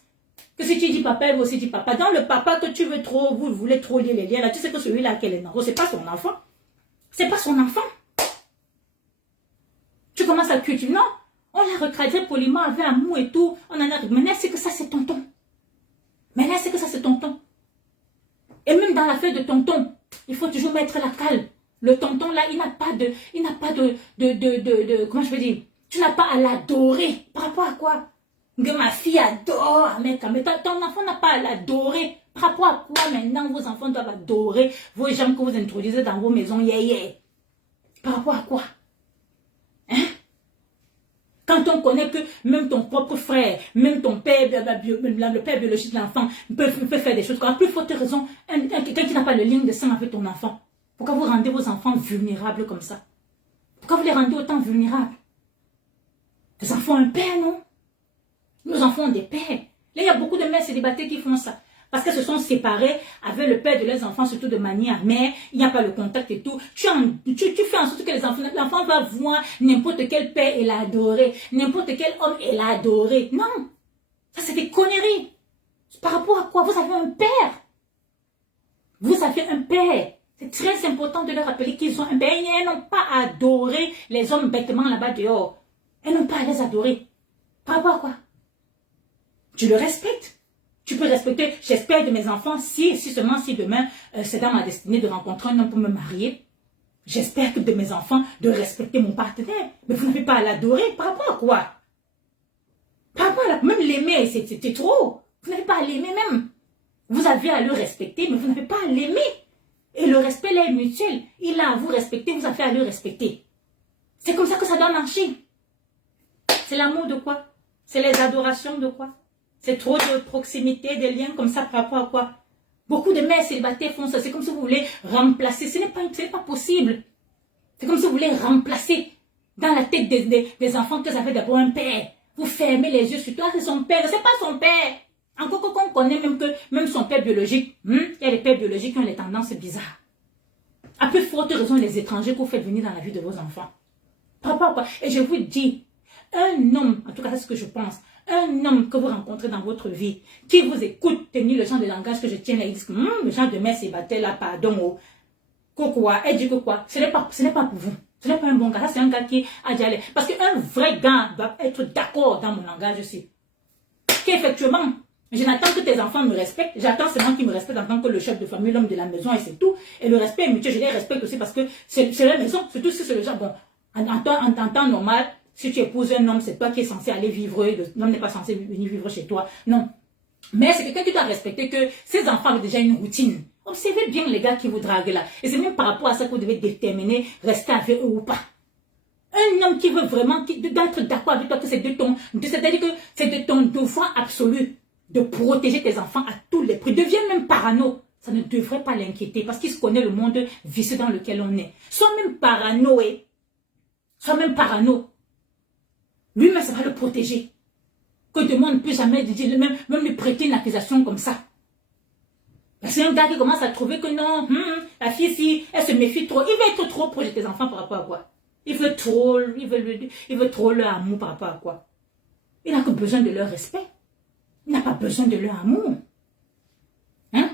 Que si tu dis papa, elle va aussi dire papa. Dans le papa que tu veux trop, vous voulez trop lier les liens là, tu sais que celui-là qu'elle est narro, c'est pas son enfant. C'est pas son enfant. Tu commences à cultiver. Non. On l'a recadré poliment avec amour et tout. On en a... Maintenant, c'est que ça, c'est tonton. Maintenant, c'est que ça, c'est tonton. Et même dans l'affaire de tonton, il faut toujours mettre la calme. Le tonton, là, il n'a pas de... Comment je peux dire? Tu n'as pas à l'adorer. Par rapport à quoi? Que ma fille adore. Mais ton enfant n'a pas à l'adorer. Par rapport à quoi maintenant vos enfants doivent adorer vos gens que vous introduisez dans vos maisons? Par rapport à quoi? Hein? Quand on connaît que même ton propre frère, même ton père, le père biologique de l'enfant peut faire des choses, à plus forte raison, quelqu'un qui n'a pas le lien de sang avec ton enfant. Pourquoi vous rendez vos enfants vulnérables comme ça? Pourquoi vous les rendez autant vulnérables? Les enfants ont un père, non? Nos enfants ont des pères. Là, il y a beaucoup de mères célibataires qui font ça. Parce qu'elles se sont séparées avec le père de leurs enfants, surtout de manière mère, il n'y a pas le contact et tout. Tu fais en sorte que l'enfant va voir n'importe quel père et l'adorer, n'importe quel homme et l'adorer. Non, ça c'est des conneries. Par rapport à quoi? Vous avez un père. Vous avez un père. C'est très important de leur rappeler qu'ils ont un père. Elles n'ont pas à adorer les hommes bêtement là-bas dehors. Elles n'ont pas à les adorer. Par rapport à quoi? Tu le respectes. Tu peux respecter, j'espère, de mes enfants, si seulement si demain, c'est dans ma destinée de rencontrer un homme pour me marier. J'espère que de mes enfants, de respecter mon partenaire. Mais vous n'avez pas à l'adorer. Par rapport à quoi? Par rapport à même l'aimer, c'était trop. Vous n'avez pas à l'aimer même. Vous avez à le respecter, mais vous n'avez pas à l'aimer. Et le respect là est mutuel. Il a à vous respecter, vous avez à le respecter. C'est comme ça que ça doit marcher. C'est l'amour de quoi? C'est les adorations de quoi? C'est trop de proximité, des liens comme ça par rapport à quoi? Beaucoup de mères célibataires font ça. C'est comme si vous voulez remplacer. Ce n'est pas possible. C'est comme si vous voulez remplacer dans la tête des enfants que vous avez d'abord un père. Vous fermez les yeux sur toi, c'est son père. C'est pas son père. Encore qu'on connaît même son père biologique. Il y a des pères biologiques qui ont des tendances bizarres. À plus forte raison, les étrangers que vous faites venir dans la vie de vos enfants. Par rapport à quoi? Et je vous dis, un homme, en tout cas c'est ce que je pense, un homme que vous rencontrez dans votre vie, qui vous écoute tenir le genre de langage que je tiens là, il dit que le genre de mère célibataire là, pardon, quoi, elle dit que quoi, ce n'est pas pour vous. Ce n'est pas un bon gars, c'est un gars qui a déjà l'air. Parce qu'un vrai gars doit être d'accord dans mon langage aussi. Qu'effectivement, je n'attends que tes enfants me respectent, j'attends seulement qu'ils me respectent en tant que le chef de famille, l'homme de la maison et c'est tout. Et le respect est mutuel, je les respecte aussi parce que c'est la maison, surtout si c'est le genre, bon, en temps normal, si tu épouses un homme, c'est toi qui es censé aller vivre, l'homme n'est pas censé venir vivre chez toi. Non. Mais c'est quelqu'un qui doit respecter que ses enfants ont déjà une routine. Observez bien les gars qui vous draguent là. Et c'est même par rapport à ça que vous devez déterminer rester avec eux ou pas. Un homme qui veut vraiment d'être d'accord avec toi que c'est de ton, c'est-à-dire que c'est de ton devoir absolu de protéger tes enfants à tous les prix. Deviens même parano. Ça ne devrait pas l'inquiéter parce qu'il se connaît le monde vicieux dans lequel on est. Sois même parano. Lui-même, ça va le protéger. Que demande ne peut jamais dire, même lui prêter une accusation comme ça. C'est un gars qui commence à trouver que non, la fille ici, elle se méfie trop. Il veut être trop proche de tes enfants par rapport à quoi? Il veut trop leur amour par rapport à quoi? Il n'a que besoin de leur respect. Il n'a pas besoin de leur amour. Hein?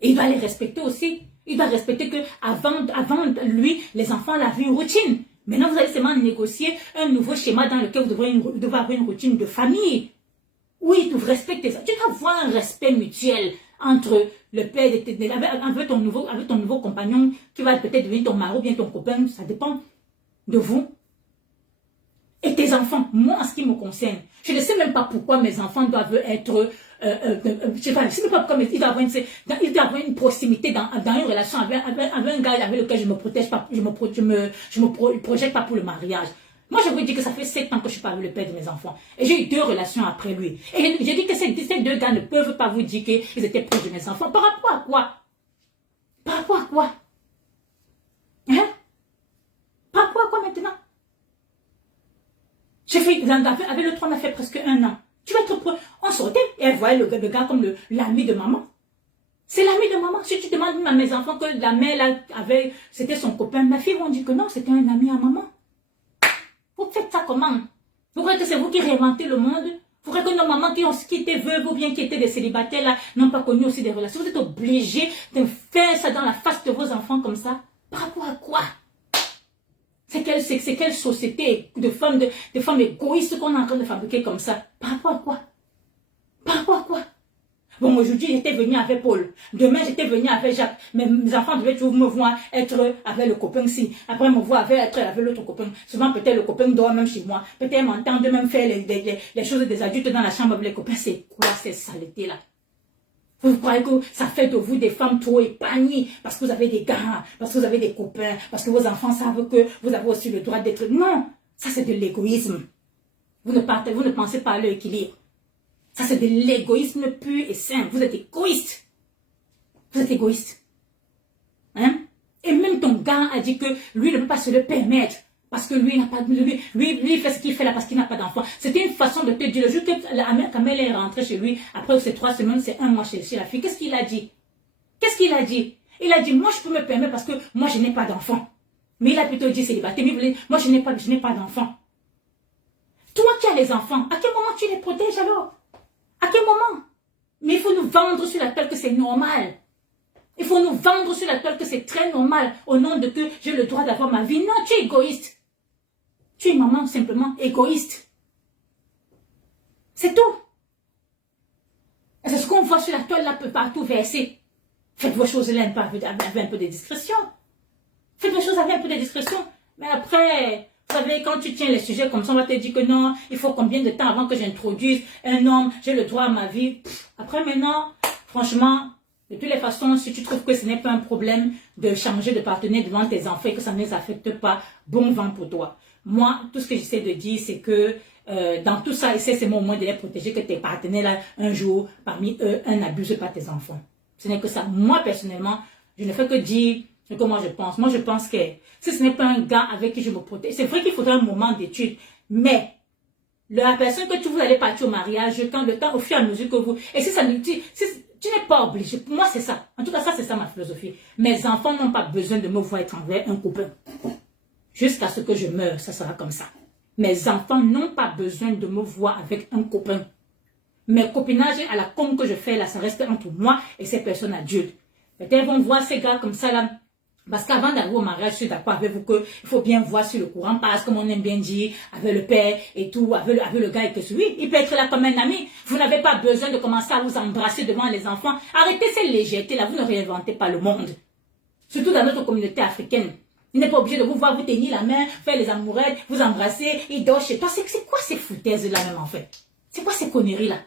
Et il va les respecter aussi. Il va respecter que avant lui, les enfants avaient une routine. Maintenant, vous allez seulement négocier un nouveau schéma dans lequel vous devez avoir une routine de famille. Oui, tu respectes tes enfants. Tu dois avoir un respect mutuel entre le père avec ton nouveau compagnon qui va peut-être devenir ton mari ou bien ton copain. Ça dépend de vous. Et tes enfants, moi, en ce qui me concerne, je ne sais même pas pourquoi mes enfants doivent être, je sais même pas pourquoi ils doivent avoir une proximité dans une relation avec un gars avec lequel je me protège pas, je me projette pas pour le mariage. Moi, je vous dis que ça fait 7 ans que je suis pas avec le père de mes enfants. Et j'ai eu 2 relations après lui. Et j'ai dit que ces 2 gars ne peuvent pas vous dire qu'ils étaient proches de mes enfants. Par rapport à quoi? Par rapport à quoi? Hein? Par rapport à quoi maintenant? J'ai fait, avec l'autre, on a fait presque 1 an. Tu vas être on sortait et elle voyait le gars comme l'ami de maman. C'est l'ami de maman. Si tu demandes à mes enfants que la mère là c'était son copain, ma fille vont dire que non, c'était un ami à maman. Vous faites ça comment? Vous croyez que c'est vous qui réinventez le monde? Vous croyez que nos mamans qui étaient veuves ou bien qui étaient des célibataires là n'ont pas connu aussi des relations? Vous êtes obligés de faire ça dans la face de vos enfants comme ça? Par rapport à quoi? C'est quelle société de femmes égoïstes qu'on est en train de fabriquer comme ça? Par rapport à quoi? Par rapport à quoi? Bon, aujourd'hui, j'étais venue avec Paul. Demain, j'étais venue avec Jacques. Mais mes enfants devaient toujours me voir être avec le copain si. Après, me voir être avec l'autre copain. Souvent, peut-être le copain dort même chez moi. Peut-être m'entend de même faire les choses des adultes dans la chambre avec les copains. C'est quoi ces saletés-là? Vous croyez que ça fait de vous des femmes trop épanouies parce que vous avez des gars, parce que vous avez des copains, parce que vos enfants savent que vous avez aussi le droit d'être... Non, ça c'est de l'égoïsme. Vous ne pensez pas à l'équilibre. Ça c'est de l'égoïsme pur et simple. Vous êtes égoïste. Vous êtes égoïste. Hein? Et même ton gars a dit que lui ne peut pas se le permettre. Parce que lui n'a pas, lui fait ce qu'il fait là parce qu'il n'a pas d'enfant. C'était une façon de te dire. Le jour que Kamel est rentré chez lui, après ces 3 semaines, c'est 1 mois chez la fille. Qu'est-ce qu'il a dit? Qu'est-ce qu'il a dit? Il a dit, moi je peux me permettre parce que moi je n'ai pas d'enfant. Mais il a plutôt dit célibataire. Moi je n'ai pas d'enfant. Toi qui as les enfants, à quel moment tu les protèges alors? À quel moment? Mais il faut nous vendre sur la toile que c'est normal. Il faut nous vendre sur la toile que c'est très normal au nom de que j'ai le droit d'avoir ma vie. Non, tu es égoïste. Tu es maman simplement égoïste. C'est tout. Et c'est ce qu'on voit sur la toile là partout versé. Faites vos choses là avec un peu de discrétion. Faites vos choses avec un peu de discrétion. Mais après, vous savez, quand tu tiens les sujets comme ça, on va te dire que non, il faut combien de temps avant que j'introduise un homme, j'ai le droit à ma vie. Après maintenant, franchement, de toutes les façons, si tu trouves que ce n'est pas un problème de changer de partenaire devant tes enfants et que ça ne les affecte pas, bon vent pour toi. Moi, tout ce que j'essaie de dire, c'est que dans tout ça, essaie seulement au moins de les protéger, que tes partenaires, là, un jour, parmi eux, un n'abuse pas tes enfants. Ce n'est que ça. Moi, personnellement, je ne fais que dire ce que moi je pense. Moi, je pense que si ce n'est pas un gars avec qui je me protège, c'est vrai qu'il faudra un moment d'étude, mais la personne que vous allez partir au mariage, quand le temps, au fur et à mesure que vous... Et si ça ne dit... Tu n'es pas obligé. Pour moi, c'est ça. En tout cas, ça, c'est ça ma philosophie. Mes enfants n'ont pas besoin de me voir être envers un copain. Jusqu'à ce que je meure, ça sera comme ça. Mes enfants n'ont pas besoin de me voir avec un copain. Mes copinages à la con que je fais là, ça reste entre moi et ces personnes adultes. Peut-être vont voir ces gars comme ça là. Parce qu'avant d'arriver au mariage, je suis d'accord avec vous qu'il faut bien voir sur le courant passe, comme on aime bien dire, avec le père et tout, avec le gars et que celui, il peut être là comme un ami. Vous n'avez pas besoin de commencer à vous embrasser devant les enfants. Arrêtez cette légèreté là, vous ne réinventez pas le monde. Surtout dans notre communauté africaine. Il n'est pas obligé de vous voir, vous tenir la main, faire les amourettes, vous embrasser, il dort chez toi. C'est quoi ces foutaises là même en fait? C'est quoi ces conneries là?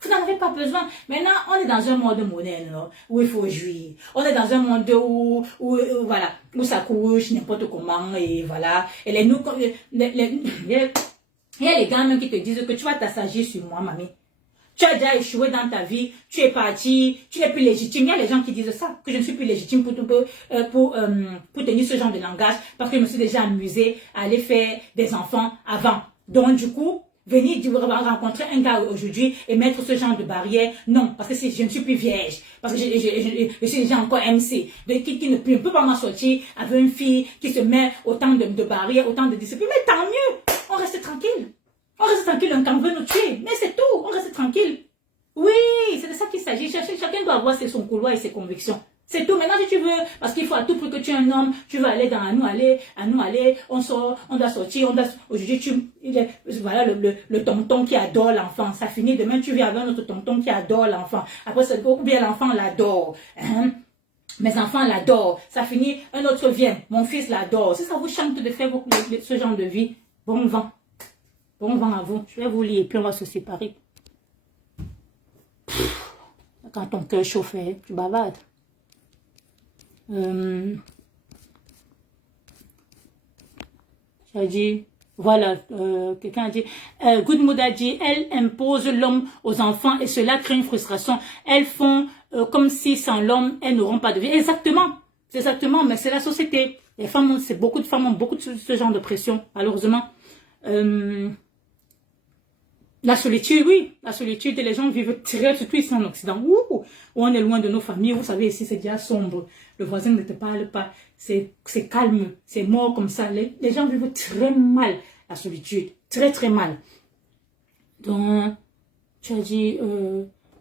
Vous n'en avez pas besoin. Maintenant, on est dans un monde moderne, où il faut jouir. On est dans un monde voilà, où ça couche n'importe comment, et voilà. Et il y a les gars même qui te disent que tu vas t'assagir sur moi, mamie. Tu as déjà échoué dans ta vie, tu es parti, tu n'es plus légitime. Il y a les gens qui disent ça, que je ne suis plus légitime pour tenir ce genre de langage, parce que je me suis déjà amusée à aller faire des enfants avant. Donc, du coup, venir rencontrer un gars aujourd'hui et mettre ce genre de barrière, non, parce que je ne suis plus vierge, parce que je suis déjà encore MC, qui ne peut pas m'en sortir avec une fille qui se met autant de barrières, autant de disciplines. Mais tant mieux, on reste tranquille. On reste tranquille, un camp veut nous tuer, mais c'est tout, on reste tranquille. Oui, c'est de ça qu'il s'agit. Chacun doit avoir son couloir et ses convictions. C'est tout. Maintenant, si tu veux, parce qu'il faut à tout prix que tu es un homme, tu vas aller dans à nous aller, on sort, on doit sortir, aujourd'hui, voilà le tonton qui adore l'enfant. Ça finit demain, tu viens avec un autre tonton qui adore l'enfant. Après, ou bien l'enfant l'adore. Hein? Mes enfants l'adorent. Ça finit, un autre vient, mon fils l'adore. Si ça vous chante de faire ce genre de vie, bon vent. Bon vent à vous. Je vais vous lire et puis on va se séparer. Quand ton cœur chauffe, tu bavardes. J'ai dit, voilà, quelqu'un a dit, Good Mood a dit, elle impose l'homme aux enfants et cela crée une frustration. Elles font comme si sans l'homme, elles n'auront pas de vie. Exactement, mais c'est la société. Les femmes, beaucoup de femmes ont beaucoup de ce genre de pression, malheureusement. La solitude, oui, la solitude, les gens vivent très, surtout ici en Occident, où on est loin de nos familles, vous savez, ici c'est déjà sombre, le voisin ne te parle pas, c'est calme, c'est mort comme ça, les gens vivent très mal la solitude, très très mal. Donc, tu as dit,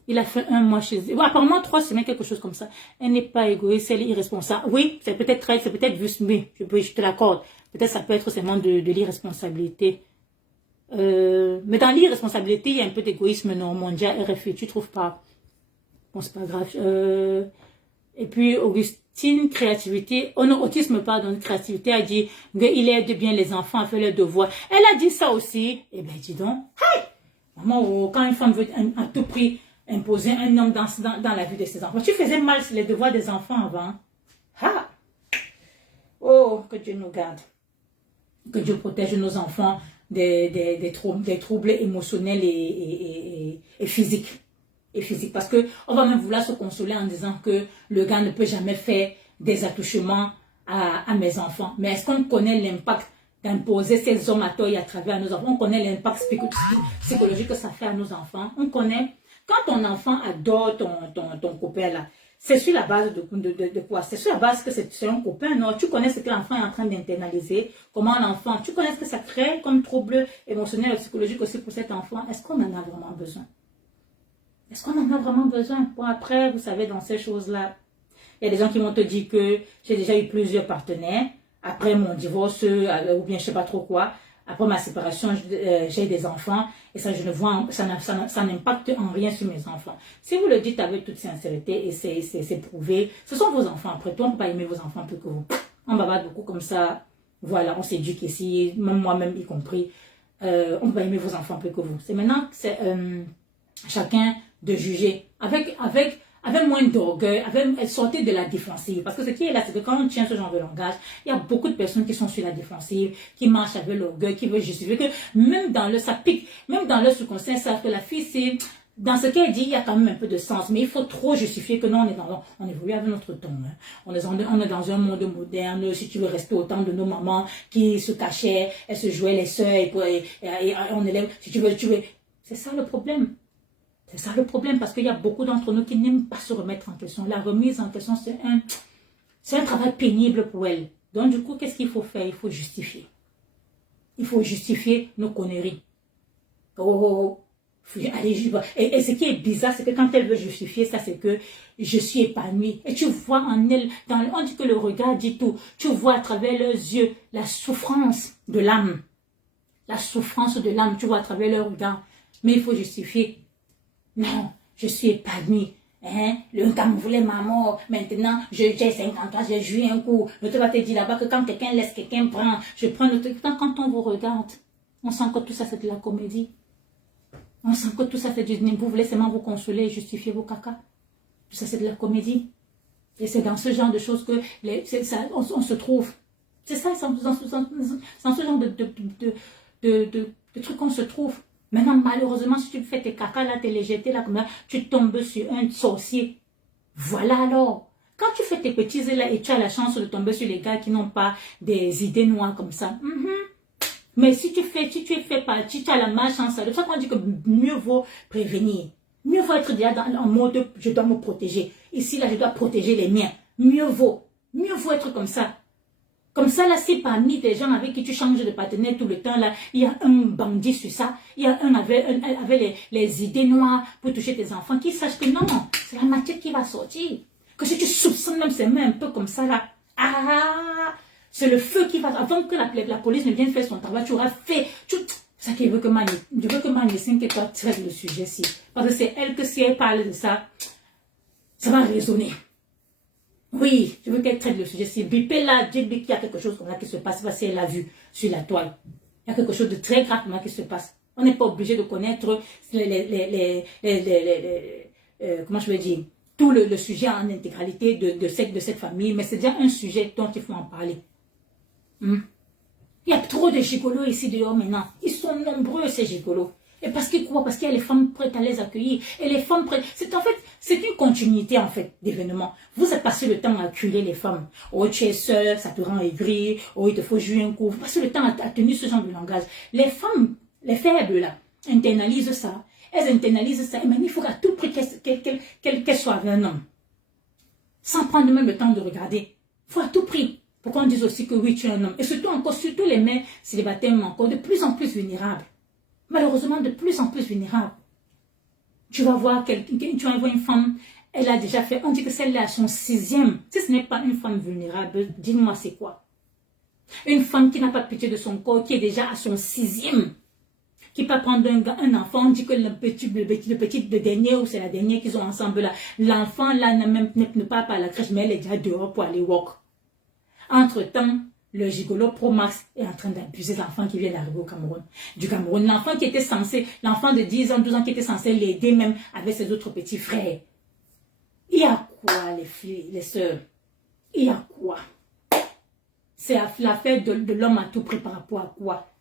il a fait 1 mois chez elle, apparemment 3 semaines, quelque chose comme ça, elle n'est pas égoïste, elle est irresponsable, oui, c'est peut-être juste, mais je te l'accorde, peut-être ça peut être seulement de l'irresponsabilité. Mais dans l'irresponsabilité, il y a un peu d'égoïsme non mondial, RFI, tu trouves pas? Bon, c'est pas grave. Et puis, Augustine, créativité, autisme, pardon, créativité, a dit qu'il aide bien les enfants à faire leurs devoirs. Elle a dit ça aussi. Eh bien, dis donc, hey! Maman, quand une femme veut à tout prix imposer un homme dans la vie de ses enfants, tu faisais mal les devoirs des enfants avant. Ha! Oh, que Dieu nous garde. Que Dieu protège nos enfants des troubles émotionnels et physiques. Parce que on va même vouloir se consoler en disant que le gars ne peut jamais faire des attouchements à mes enfants. Mais est-ce qu'on connaît l'impact d'imposer ces hommes à tort et à travers nos enfants? On connaît l'impact psychologique que ça fait à nos enfants. On connaît. Quand ton enfant adore ton copain là, c'est sur la base de quoi? C'est sur la base que c'est un copain, non? Tu connais ce que l'enfant est en train d'internaliser, comment l'enfant, tu connais ce que ça crée comme trouble émotionnel et psychologique aussi pour cet enfant. Est-ce qu'on en a vraiment besoin? Est-ce qu'on en a vraiment besoin? Bon, après, vous savez, dans ces choses-là, il y a des gens qui vont te dire que j'ai déjà eu plusieurs partenaires, après mon divorce, ou bien je sais pas trop quoi, après ma séparation, j'ai des enfants, et ça, je ne vois, ça n'impacte en rien sur mes enfants. Si vous le dites avec toute sincérité, et c'est prouvé, ce sont vos enfants. Après tout, on ne peut pas aimer vos enfants plus que vous. On va pas beaucoup comme ça, voilà, on s'éduque ici, même moi-même y compris, on ne peut pas aimer vos enfants plus que vous. C'est maintenant, c'est chacun de juger, avec moins d'orgueil, sortez de la défensive. Parce que ce qui est là, c'est que quand on tient ce genre de langage, il y a beaucoup de personnes qui sont sur la défensive, qui marchent avec l'orgueil, qui veulent justifier que même dans le, ça pique, même dans le subconscient, ils savent que la fille, c'est, dans ce qu'elle dit, il y a quand même un peu de sens. Mais il faut trop justifier que non, on évolue avec notre temps. Hein. On est dans un monde moderne, si tu veux rester au temps de nos mamans qui se cachaient, elles se jouaient les sœurs, et on élève, si tu veux, c'est ça le problème. C'est ça le problème, parce qu'il y a beaucoup d'entre nous qui n'aiment pas se remettre en question. La remise en question, c'est un travail pénible pour elles. Donc du coup, qu'est-ce qu'il faut faire? Il faut justifier. Il faut justifier nos conneries. Allez, et ce qui est bizarre, c'est que quand elle veut justifier ça, c'est que je suis épanouie. Et tu vois en elle, on dit que le regard dit tout. Tu vois à travers leurs yeux la souffrance de l'âme. La souffrance de l'âme, tu vois à travers leur regard. Mais il faut justifier. Non, je suis épanouie. Hein? Le gars me voulait ma mort. Maintenant, j'ai 50 ans, j'ai joué un coup. Le truc va te dire là-bas que quand quelqu'un laisse quelqu'un prendre, je prends le truc. Quand on vous regarde, on sent que tout ça c'est de la comédie. On sent que tout ça c'est du... Vous voulez seulement vous consoler et justifier vos caca. Tout ça c'est de la comédie. Et c'est dans ce genre de choses que on se trouve. C'est ça, c'est dans ce genre de trucs qu'on se trouve. Maintenant, malheureusement, si tu fais tes caca là, tes légèretés là, comme là, tu tombes sur un sorcier. Voilà alors. Quand tu fais tes bêtises là et tu as la chance de tomber sur les gars qui n'ont pas des idées noires comme ça. Mais si tu fais partie, tu as la malchance. C'est pour ça qu'on dit que mieux vaut prévenir. Mieux vaut être déjà en mode je dois me protéger. Ici là, je dois protéger les miens. Mieux vaut être comme ça. Comme ça, là, c'est parmi les gens avec qui tu changes de partenaire tout le temps, là, il y a un bandit sur ça, il y a un avec les idées noires pour toucher tes enfants, qui sachent que non, c'est la matière qui va sortir. Que si tu soupçonnes même ses mains un peu comme ça là, c'est le feu qui va, avant que la police ne vienne faire son travail, tu auras fait, c'est ça qu'il veut que Manessin que toi traite le sujet-ci. Parce que c'est elle que si elle parle de ça, ça va résonner. Oui, je veux qu'elle traite le sujet-ci. Bipé là, dis qu'il y a quelque chose comme ça qui se passe, parce qu'elle a vu sur la toile. Il y a quelque chose de très grave comme ça qui se passe. On n'est pas obligé de connaître comment je veux dire, tout le sujet en intégralité de cette famille, mais c'est déjà un sujet dont il faut en parler. Il y a trop de gigolos ici dehors maintenant. Ils sont nombreux ces gigolos. Et parce qu'ils croient, parce qu'il y a les femmes prêtes à les accueillir. Et les femmes prêtes, c'est une continuité en fait d'événements. Vous avez passé le temps à accueillir les femmes. Oh, tu es seule, ça te rend aigri. Oh, il te faut jouer un coup. Vous passez le temps à tenir ce genre de langage. Les femmes, les faibles là, internalisent ça. Elles internalisent ça. Et maintenant, il faut à tout prix qu'elles soient avec un homme. Sans prendre même le temps de regarder. Il faut à tout prix. Pour qu'on dise aussi que oui, tu es un homme. Et surtout les mères célibataires encore de plus en plus vulnérables. Malheureusement, de plus en plus vulnérables. Tu vas voir une femme, elle a déjà fait, on dit que celle-là a son 6e. Si ce n'est pas une femme vulnérable, dis-moi c'est quoi? Une femme qui n'a pas pitié de son corps, qui est déjà à son 6e. Qui peut prendre un enfant, on dit que le dernier ou c'est la dernière qu'ils ont ensemble là. L'enfant là ne part pas à la crèche, mais elle est déjà dehors pour aller walk. Entre-temps, le gigolo Pro Max est en train d'abuser l'enfant qui vient d'arriver au Cameroun. Du Cameroun, l'enfant qui était censé, l'enfant de 10 ans, 12 ans qui était censé l'aider même avec ses autres petits frères. Il y a quoi les filles, les sœurs? Il y a quoi? C'est l'affaire de l'homme à tout prix par rapport à quoi?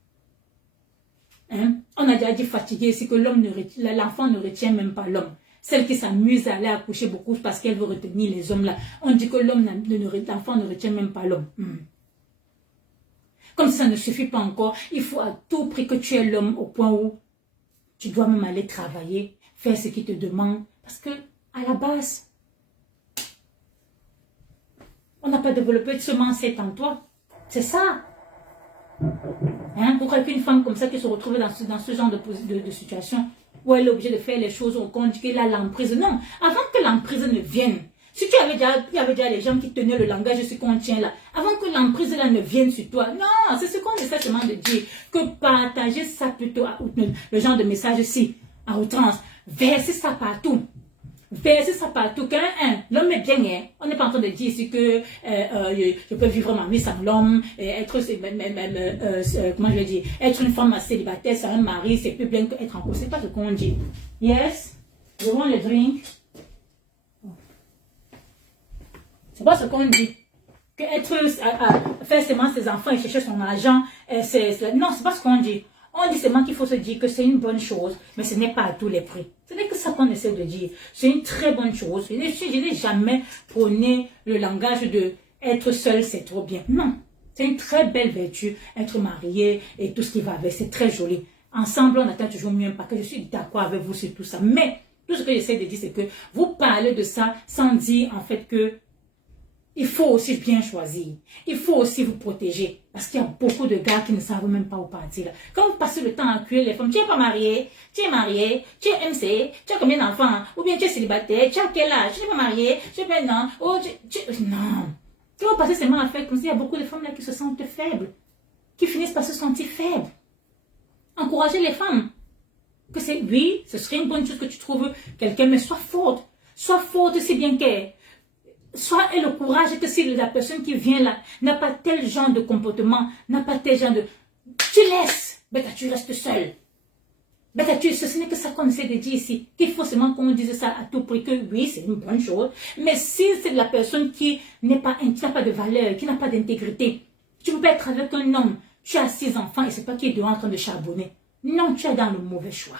Hein? On a déjà dit fatigué, c'est que l'enfant ne retient même pas l'homme. Celle qui s'amuse à aller accoucher beaucoup parce qu'elle veut retenir les hommes là. On dit que l'enfant ne retient même pas l'homme. Comme si ça ne suffit pas encore, il faut à tout prix que tu aies l'homme au point où tu dois même aller travailler, faire ce qu'il te demande. Parce que, à la base, on n'a pas développé seulement cet en toi. C'est ça. Hein? Pourquoi qu'une femme comme ça qui se retrouve dans ce genre de situation où elle est obligée de faire les choses au compte qu'elle a l'emprise. Non, avant que l'emprise ne vienne, si il y avait déjà les gens qui tenaient le langage de ce qu'on tient là, avant que l'emprise là ne vienne sur toi, non, c'est ce qu'on essaie seulement de dire, que partager ça plutôt, le genre de message-ci, à outrance, verser ça partout. Verser ça partout, l'homme est bien, hein? On n'est pas en train de dire ici que je peux vivre ma vie sans l'homme, être, comment je vais dire, être une femme célibataire sans un mari, c'est plus bien qu'être en couple. C'est pas ce qu'on dit. Yes, je want le drink. C'est pas ce qu'on dit. Que faire seulement ses enfants et chercher son argent, non, c'est pas ce qu'on dit. On dit seulement qu'il faut se dire que c'est une bonne chose, mais ce n'est pas à tous les prix. Ce n'est que ça qu'on essaie de dire. C'est une très bonne chose. Je n'ai jamais prôné le langage de être seul, c'est trop bien. Non, c'est une très belle vertu, être marié et tout ce qui va avec. C'est très joli. Ensemble, on atteint toujours mieux un paquet. Je suis d'accord avec vous sur tout ça. Mais tout ce que j'essaie de dire, c'est que vous parlez de ça sans dire en fait que il faut aussi bien choisir. Il faut aussi vous protéger. Parce qu'il y a beaucoup de gars qui ne savent même pas où partir. Quand vous passez le temps à accueillir les femmes, tu n'es pas marié, tu es marié, tu es MC, tu as combien d'enfants? Ou bien tu es célibataire, tu as quel âge? Tu n'es pas marié, tu es non. Oh, non. Tu vas passer seulement à faire comme ça. Il y a beaucoup de femmes là qui se sentent faibles. Qui finissent par se sentir faibles. Encouragez les femmes. Que c'est, oui, ce serait une bonne chose que tu trouves quelqu'un, mais sois forte. Sois forte si bien qu'elle. Soit et le courage que si la personne qui vient là n'a pas tel genre de comportement, n'a pas tel genre de... Tu laisses, bêta, tu restes seul. Bêta, ce n'est que ça qu'on essaie de dire ici. Qu'il faut seulement qu'on dise ça à tout prix, que oui, c'est une bonne chose. Mais si c'est de la personne qui n'a pas de valeur, qui n'a pas d'intégrité, tu ne peux pas être avec un homme, tu as 6 enfants et c'est toi qui es dehors en train de charbonner. Non, tu es dans le mauvais choix.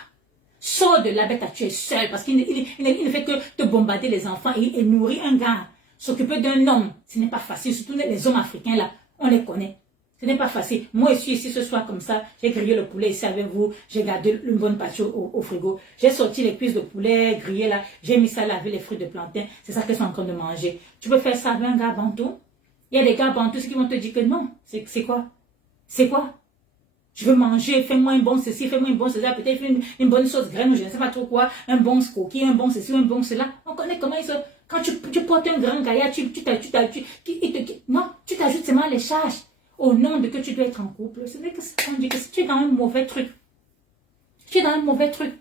Sors de là, bêta, tu es seul parce qu'il ne fait que te bombarder les enfants et nourrir un gars. S'occuper d'un homme, ce n'est pas facile. Surtout les hommes africains, là, on les connaît. Ce n'est pas facile. Moi, je suis ici ce soir comme ça. J'ai grillé le poulet ici avec vous. J'ai gardé une bonne partie au frigo. J'ai sorti les cuisses de poulet grillées là. J'ai mis ça là avec les fruits de plantain. C'est ça qu'elles sont en train de manger. Tu peux faire ça avec un gars bantou? Il y a des gars bantous qui vont te dire que non. C'est quoi? C'est quoi? Je veux manger, fais-moi un bon ceci, fais-moi un bon cela, peut-être une bonne sauce graine, je ne sais pas trop quoi, un bon coquille, un bon ceci, un bon cela. On connaît comment Quand tu portes un grand gaillard, non, tu t'ajoutes seulement les charges au nom de que tu dois être en couple. C'est vrai que on dit que si tu es dans un mauvais truc, tu es dans un mauvais truc.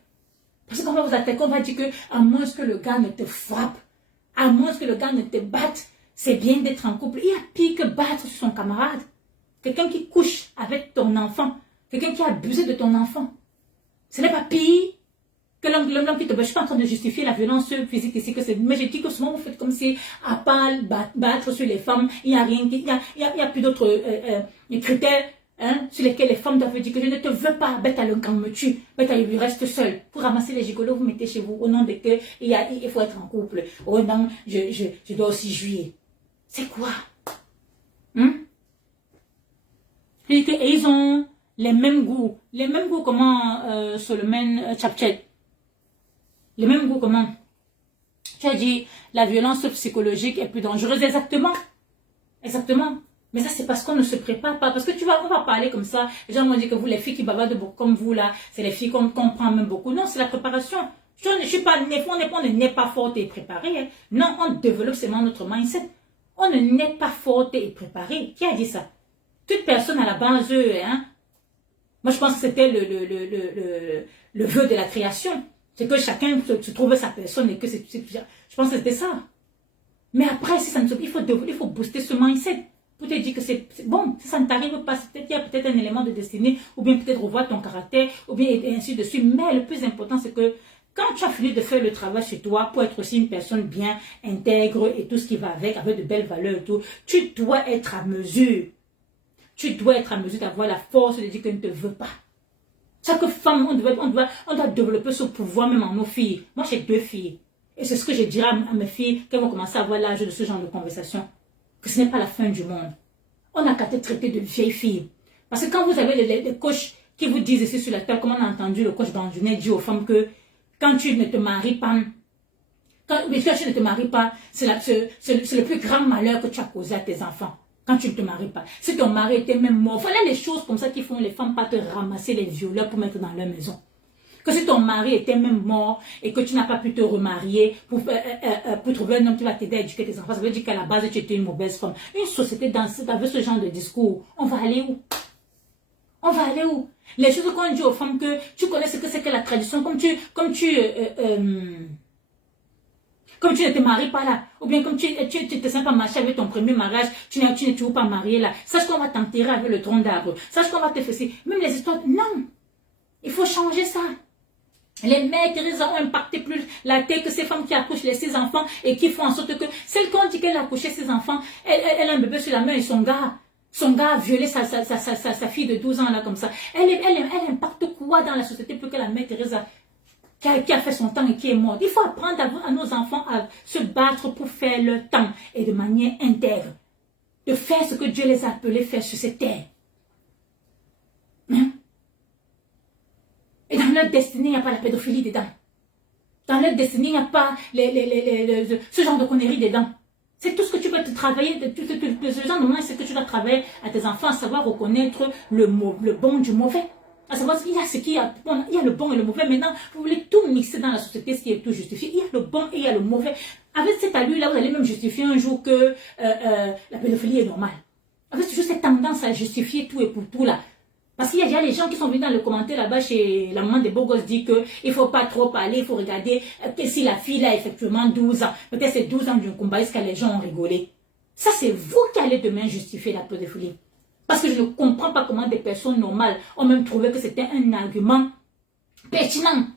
Parce qu'on va vous attaquer, on va dire que à moins que le gars ne te frappe, à moins que le gars ne te batte, c'est bien d'être en couple. Il y a pire que battre sur son camarade. Quelqu'un qui couche avec ton enfant, quelqu'un qui a abusé de ton enfant. Ce n'est pas pire que l'homme qui te bat. Je ne suis pas en train de justifier la violence physique ici, mais je dis que souvent vous faites comme si, à part battre sur les femmes, il n'y a rien, il y a plus d'autres critères sur lesquels les femmes doivent dire que je ne te veux pas, bête à le quand me tue, bête à lui reste seul. Pour ramasser les gigolos, vous mettez chez vous au nom de que il faut être en couple. Oh non, je dois aussi jouir. C'est quoi? Et ils ont les mêmes goûts comment Solomon Chapchet. Les mêmes goûts comment? Tu as dit la violence psychologique est plus dangereuse, exactement. Exactement. Mais ça, c'est parce qu'on ne se prépare pas. Parce que on va parler comme ça. Les gens m'ont dit que vous, les filles qui bavardent beaucoup comme vous, là, c'est les filles qu'on prend même beaucoup. Non, c'est la préparation. Je suis pas, on ne naît pas forte et préparée. Hein. Non, on développe seulement notre mindset. On ne naît pas forte et préparée. Qui a dit ça? Toute personne à la base, moi, je pense que c'était le vœu de la création. C'est que chacun se trouve sa personne et que je pense que c'était ça. Mais après, si ça ne se il faut booster ce mindset. Pour te dire que c'est bon, si ça ne t'arrive pas, il y a peut-être un élément de destinée, ou bien peut-être revoir ton caractère, ou bien et ainsi de suite. Mais le plus important, c'est que quand tu as fini de faire le travail sur toi, pour être aussi une personne bien intègre et tout ce qui va avec de belles valeurs et tout, tu dois être à mesure. Tu dois être à mesure d'avoir la force de dire que je ne te veux pas. Chaque femme, on doit développer ce pouvoir même en nos filles. Moi, j'ai 2 filles. Et c'est ce que je dirais à mes filles quand elles vont commencer à avoir l'âge de ce genre de conversation. Que ce n'est pas la fin du monde. On n'a qu'à te traiter de vieille fille. Parce que quand vous avez les coachs qui vous disent ici sur la table, comme on a entendu le coach dans une dit aux femmes que quand tu ne te maries pas, c'est le plus grand malheur que tu as causé à tes enfants. Quand tu ne te maries pas. Si ton mari était même mort, voilà les choses comme ça qui font les femmes pas te ramasser les violeurs pour mettre dans leur maison. Que si ton mari était même mort et que tu n'as pas pu te remarier pour trouver un homme qui va t'aider à éduquer tes enfants, ça veut dire qu'à la base tu étais une mauvaise femme. Une société avec ce genre de discours, on va aller où? On va aller où? Les choses qu'on dit aux femmes que tu connais ce que c'est que la tradition, comme tu ne te maries pas là, ou bien comme tu te sens pas marcher avec ton premier mariage, tu n'es toujours pas marié là, sache qu'on va t'enterrer avec le tronc d'arbre, sache qu'on va te faire même les histoires, non, il faut changer ça. Les mères Teresa ont impacté plus la tête que ces femmes qui accouchent les 6 enfants et qui font en sorte que celle qu'on dit qu'elle a accouché ses enfants, elle a un bébé sur la main et son gars a violé sa fille de 12 ans là comme ça. Elle impacte quoi dans la société pour que la mère Teresa qui a fait son temps et qui est morte. Il faut apprendre à nos enfants à se battre pour faire leur temps et de manière intègre. De faire ce que Dieu les a appelés faire sur cette terre. Hein? Et dans leur destinée, il n'y a pas la pédophilie dedans. Dans leur destinée, il n'y a pas ce genre de conneries dedans. C'est tout ce que tu peux te travailler, ce genre de moment, c'est que tu dois travailler à tes enfants, à savoir reconnaître le bon du mauvais. À savoir qu'il y a il y a le bon et le mauvais. Maintenant, vous voulez tout mixer dans la société, ce qui est tout justifié. Il y a le bon et il y a le mauvais. Avec cet allure-là, vous allez même justifier un jour que la pédophilie est normale. Avec toujours cette tendance à justifier tout et pour tout là. Parce qu'il y a déjà les gens qui sont venus dans le commentaire là-bas chez la maman des beaux gosses dit qu'il ne faut pas trop parler, il faut regarder que si la fille a effectivement 12 ans. Peut-être c'est 12 ans d'une combat, est-ce que les gens ont rigolé? Ça, c'est vous qui allez demain justifier la pédophilie. Parce que je ne comprends pas comment des personnes normales ont même trouvé que c'était un argument pertinent.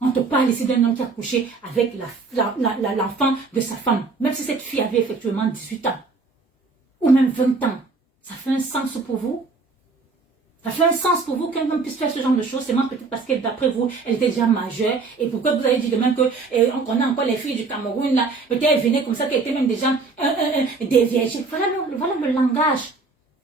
On te parle ici d'un homme qui a couché avec l'enfant de sa femme. Même si cette fille avait effectivement 18 ans. Ou même 20 ans. Ça fait un sens pour vous? Ça fait un sens pour vous qu'un homme puisse faire ce genre de choses, seulement peut-être parce que d'après vous, elle était déjà majeure. Et pourquoi vous avez dit demain qu'on connaît encore les filles du Cameroun là, peut-être elles venaient comme ça, qu'elles étaient même déjà des vierges. Voilà le langage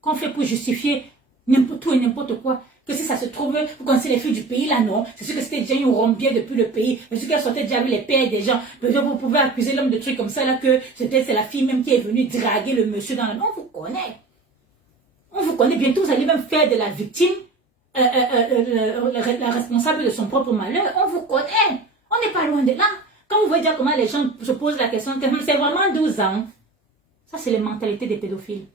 qu'on fait pour justifier n'importe tout et n'importe quoi. Que si ça se trouve, vous connaissez les filles du pays là, non? C'est sûr que c'était déjà une rombière depuis le pays. C'est sûr qu'elle sortait déjà avec les pères des gens. Peut-être vous pouvez accuser l'homme de trucs comme ça là, que c'est la fille même qui est venue draguer le monsieur dans la... On vous connaît. On vous connaît, bientôt vous allez même faire de la victime la responsable de son propre malheur. On vous connaît. On n'est pas loin de là. Quand vous voyez déjà comment les gens se posent la question, c'est vraiment 12 ans. Ça, c'est les mentalités des pédophiles.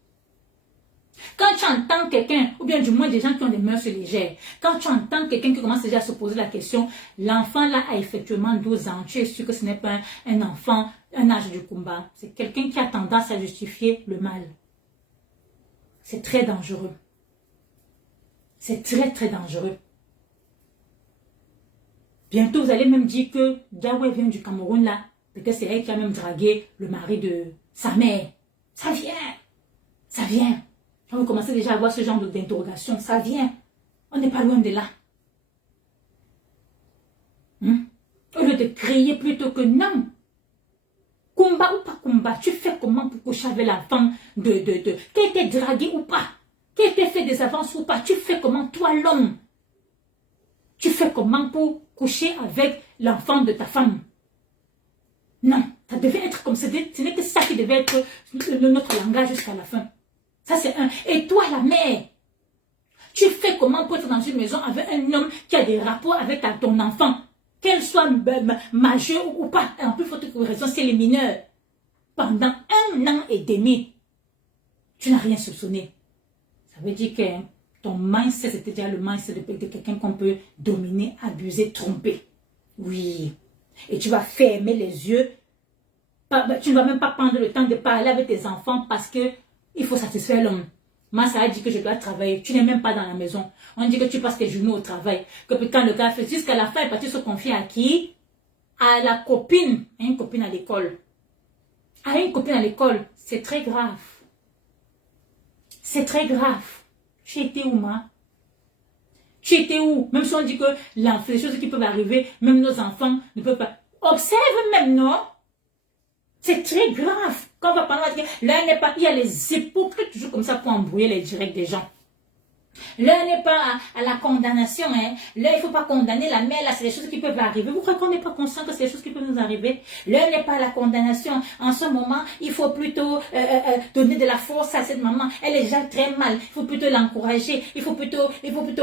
Quand tu entends quelqu'un, ou bien du moins des gens qui ont des mœurs légères, quand tu entends quelqu'un qui commence déjà à se poser la question, l'enfant là a effectivement 12 ans, tu es sûr que ce n'est pas un enfant, un âge du combat. C'est quelqu'un qui a tendance à justifier le mal. C'est très dangereux. C'est très très dangereux. Bientôt, vous allez même dire que Diawé vient du Cameroun là. Peut-être c'est elle qui a même dragué le mari de sa mère. Ça vient. Ça vient. Quand vous commencez déjà à avoir ce genre d'interrogation, ça vient. On n'est pas loin de là. Au lieu de crier plutôt que non. Combat ou pas combat, tu fais comment pour coucher avec l'enfant qui a été dragué ou pas, qui a été fait des avances ou pas, tu fais comment toi l'homme. Tu fais comment pour coucher avec l'enfant de ta femme. Non, ça devait être comme ça, ce n'est que ça qui devait être notre langage jusqu'à la fin. Ça c'est un. Et toi la mère, tu fais comment pour être dans une maison avec un homme qui a des rapports avec ton enfant, qu'elle soit majeure ou pas. En plus, il faut que raison, c'est les mineurs. Pendant 1 an et demi, tu n'as rien soupçonné. Ça veut dire que ton mindset, c'était déjà le mindset de quelqu'un qu'on peut dominer, abuser, tromper. Oui. Et tu vas fermer les yeux. Tu ne vas même pas prendre le temps de parler avec tes enfants parce que il faut satisfaire l'homme. Moi, ça a dit que je dois travailler. Tu n'es même pas dans la maison. On dit que tu passes tes journées au travail. Que quand le gars fait jusqu'à la fin, il est parti se confier à qui? À la copine. À une copine à l'école. À une copine à l'école. C'est très grave. C'est très grave. Tu étais où, moi? Tu étais où? Même si on dit que les choses qui peuvent arriver, même nos enfants ne peuvent pas. Observe même, non? C'est très grave. Quand on va parler, là, il y a les hypocrites toujours comme ça pour embrouiller les directs des gens. Là, n'est pas à la condamnation. Hein. Là, il ne faut pas condamner la mère. Là, c'est des choses qui peuvent arriver. Vous croyez qu'on n'est pas conscient que c'est des choses qui peuvent nous arriver? Là, n'est pas à la condamnation. En ce moment, il faut plutôt donner de la force à cette maman. Elle est déjà très mal. Il faut plutôt l'encourager. Il faut plutôt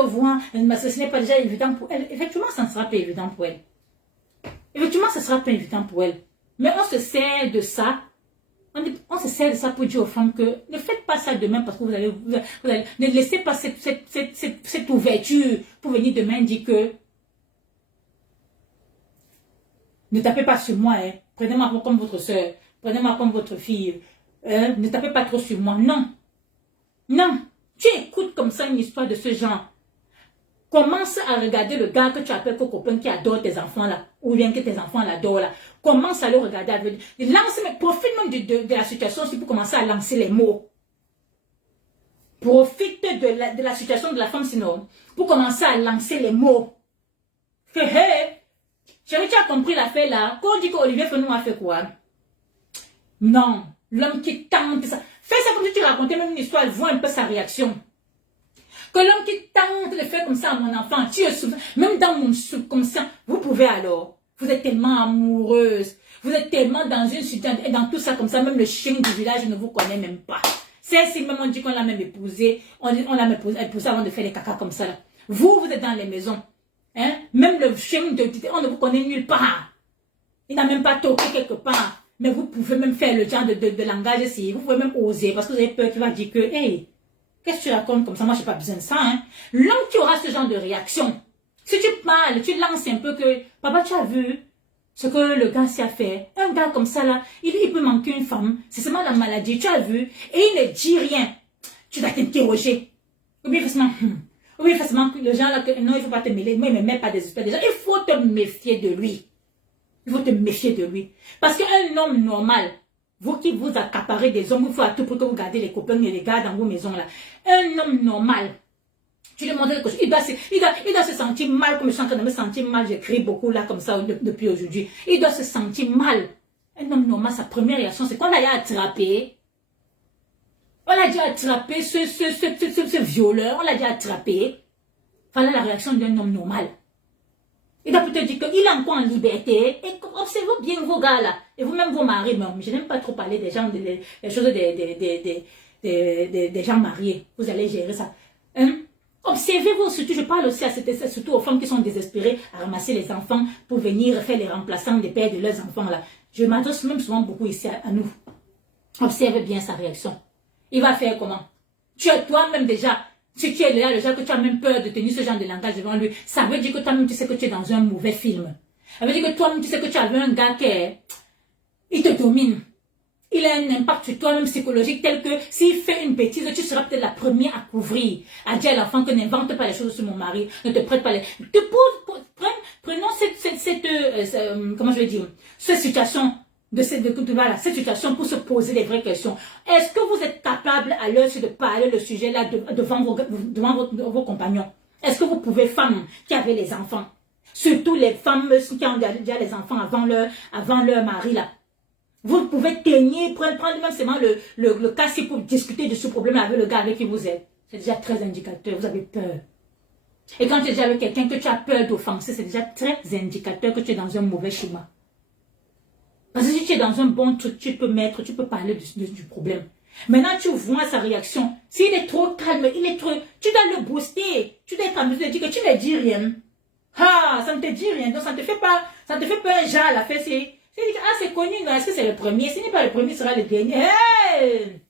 voir. Parce que ce n'est pas déjà évident pour elle. Effectivement, ça ne sera pas évident pour elle. Effectivement, ce ne sera pas évident pour elle. Mais on se sert de ça. On se sert de ça pour dire aux femmes que ne faites pas ça demain parce que vous allez ne laissez pas cette ouverture pour venir demain dire que ne tapez pas sur moi, hein. Prenez-moi comme votre soeur, prenez-moi comme votre fille, ne tapez pas trop sur moi. Non, non, tu écoutes comme ça une histoire de ce genre. Commence à regarder le gars que tu appelles copain qui adore tes enfants là, ou bien que tes enfants l'adorent là. Commence à le regarder avec. Profite même de la situation aussi pour commencer à lancer les mots. Profite de la situation de la femme sinon, pour commencer à lancer les mots. Hé hé, chérie, tu as compris l'affaire là? Quand on dit qu'Olivier Fenou a fait quoi? Non, l'homme qui tente ça. Fais ça comme si tu racontais même une histoire, vois un peu sa réaction. Que l'homme qui tente de faire comme ça à mon enfant, même dans mon subconscient, vous pouvez alors. Vous êtes tellement amoureuse. Vous êtes tellement dans une situation, et dans tout ça comme ça, même le chien du village ne vous connaît même pas. C'est si même on dit qu'on l'a même épousé, on l'a même épousé avant de faire les caca comme ça là. Vous êtes dans les maisons. Hein? Même le chien on ne vous connaît nulle part. Il n'a même pas toqué quelque part. Mais vous pouvez même faire le genre de langage ici. Vous pouvez même oser parce que vous avez peur qu'il va dire que, hey, qu'est-ce que tu racontes comme ça? Moi, je n'ai pas besoin de ça. Hein? L'homme qui aura ce genre de réaction, si tu parles, tu lances un peu que, papa, tu as vu ce que le gars s'y a fait. Un gars comme ça, là, il peut manquer une femme. C'est seulement la maladie, tu as vu. Et il ne dit rien. Tu dois t'interroger. Ou bien facilement, le genre là, non, il ne faut pas te mêler. Moi, il ne me met pas des histoires. Déjà, il faut te méfier de lui. Il faut te méfier de lui. Parce qu'un homme normal, vous qui vous accaparez des hommes, il faut à tout pour que vous gardez les copains et les gars dans vos maisons là. Un homme normal, tu lui montres quelque chose, il doit se sentir mal comme je suis en train de me sentir mal. J'écris beaucoup là comme ça depuis aujourd'hui. Il doit se sentir mal. Un homme normal, sa première réaction, c'est qu'on l'a attrapé. On l'a déjà attrapé, ce violeur, on l'a déjà attrapé. Voilà la réaction d'un homme normal. Il doit peut-être dire qu'il est encore en liberté. Et observez bien vos gars là. Et vous-même vos maris. Mais je n'aime pas trop parler des gens, des choses des gens mariés. Vous allez gérer ça. Hein? Observez Observez-vous, surtout, je parle aussi surtout aux femmes qui sont désespérées à ramasser les enfants pour venir faire les remplaçants des pères de leurs enfants là. Je m'adresse même souvent beaucoup ici à nous. Observez bien sa réaction. Il va faire comment? Tu es toi-même déjà, si tu es là, déjà que tu as même peur de tenir ce genre de langage devant lui, ça veut dire que toi-même tu sais que tu es dans un mauvais film. Ça veut dire que toi-même tu sais que tu as vu un gars il te domine. Il a un impact sur toi-même psychologique tel que s'il fait une bêtise, tu seras peut-être la première à couvrir, à dire à l'enfant que n'invente pas les choses sur mon mari, ne te prête pas les... Prenons comment je vais dire, cette situation, cette situation pour se poser les vraies questions. Est-ce que vous êtes capable à l'heure de parler le sujet là devant vos compagnons? Est-ce que vous pouvez, femmes qui avaient les enfants, surtout les femmes qui ont déjà les enfants avant leur mari là, vous pouvez tenir, prendre même seulement le cas si pour discuter de ce problème avec le gars avec qui vous êtes. C'est déjà très indicateur, vous avez peur. Et quand tu es déjà avec quelqu'un que tu as peur d'offenser, c'est déjà très indicateur que tu es dans un mauvais schéma. Parce que si tu es dans un bon truc, tu peux parler du problème. Maintenant, tu vois sa réaction. S'il est trop calme, tu dois le booster. Tu dois être en mesure de dire que tu ne dis rien. Ah, ça ne te dit rien. Donc, ça ne te fait pas un genre à la fesse. C'est connu, non? Est-ce que c'est le premier? Ce n'est pas le premier, ce sera le dernier. Hey!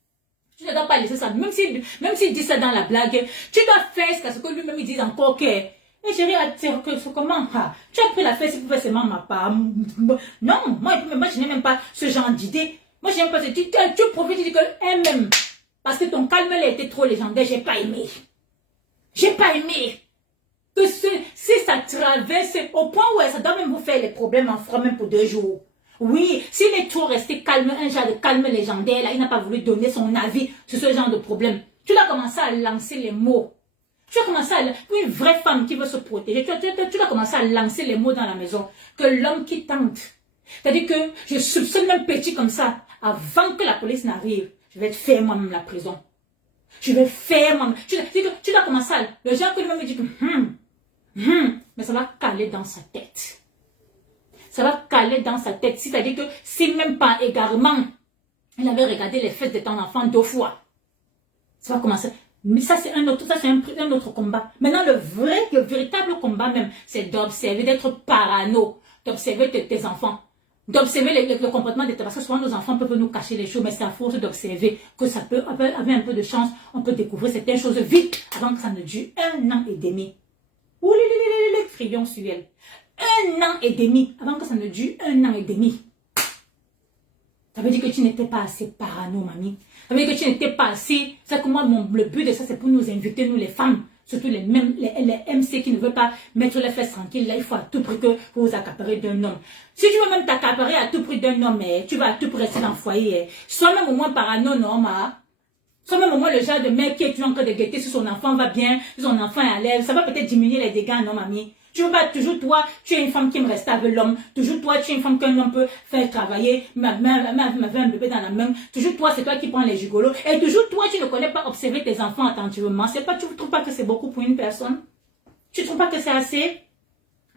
Tu ne dois pas laisser ça. Même s'il dit ça dans la blague, tu dois faire ce que lui-même il dit encore que. Et chérie, comment? Tu as pris la fesse pour faire seulement ma part. Non, moi je n'ai même pas ce genre d'idée. Moi, je n'aime pas ce tu profites, tu dis que elle-même. Parce que ton calme, elle a été trop légendaire, j'ai pas aimé. J'ai pas aimé. Que si ça traverse au point où ça doit même vous faire les problèmes en froid même pour 2 jours. Oui, s'il est trop resté calme, un genre de calme légendaire, là, il n'a pas voulu donner son avis sur ce genre de problème. Tu dois commencer à lancer les mots. Tu dois commencer une vraie femme qui veut se protéger, tu dois commencer à lancer les mots dans la maison. Que l'homme qui tente. C'est-à-dire que je soupçonne même petit comme ça, avant que la police n'arrive, je vais te faire moi-même la prison. Je vais faire moi-même. Tu dois commencer à... Le genre que lui-même me dit que... mais ça va caler dans sa tête. Ça va caler dans sa tête. C'est-à-dire que si même pas égarement, il avait regardé les fesses de ton enfant 2 fois, ça va commencer. Mais ça, c'est un autre combat. Maintenant, le véritable combat même, c'est d'observer, d'être parano, d'observer tes enfants, d'observer le comportement de tes... Parce que souvent, nos enfants peuvent nous cacher les choses, mais c'est à force d'observer que ça peut, avec un peu de chance, on peut découvrir certaines choses vite avant que ça ne dure 1 an et demi. Ouh, les frayons sur elle. 1 an et demi, avant que ça ne dure 1 an et demi. Ça veut dire que tu n'étais pas assez parano, mamie. Ça veut dire que tu n'étais pas assez... C'est que moi, le but de ça, c'est pour nous inviter, nous les femmes, surtout les MC qui ne veulent pas mettre les fesses tranquilles. Là, il faut à tout prix que vous vous accaparez d'un homme. Si tu veux même t'accaparer à tout prix d'un homme, tu vas à tout prix rester dans le foyer. Sois même au moins parano, non, sois même au moins le genre de mec qui est toujours en train de guetter si son enfant va bien, si son enfant est à l'aise. Ça va peut-être diminuer les dégâts, non, mamie. Tu veux pas, toujours toi, tu es une femme qui aime rester avec l'homme. Toujours toi, tu es une femme qu'un homme peut faire travailler, m'avait un bébé dans la main. Toujours toi, c'est toi qui prends les gigolos. Et toujours toi, tu ne connais pas observer tes enfants attentivement. C'est pas, tu ne trouves pas que c'est beaucoup pour une personne? Tu ne trouves pas que c'est assez?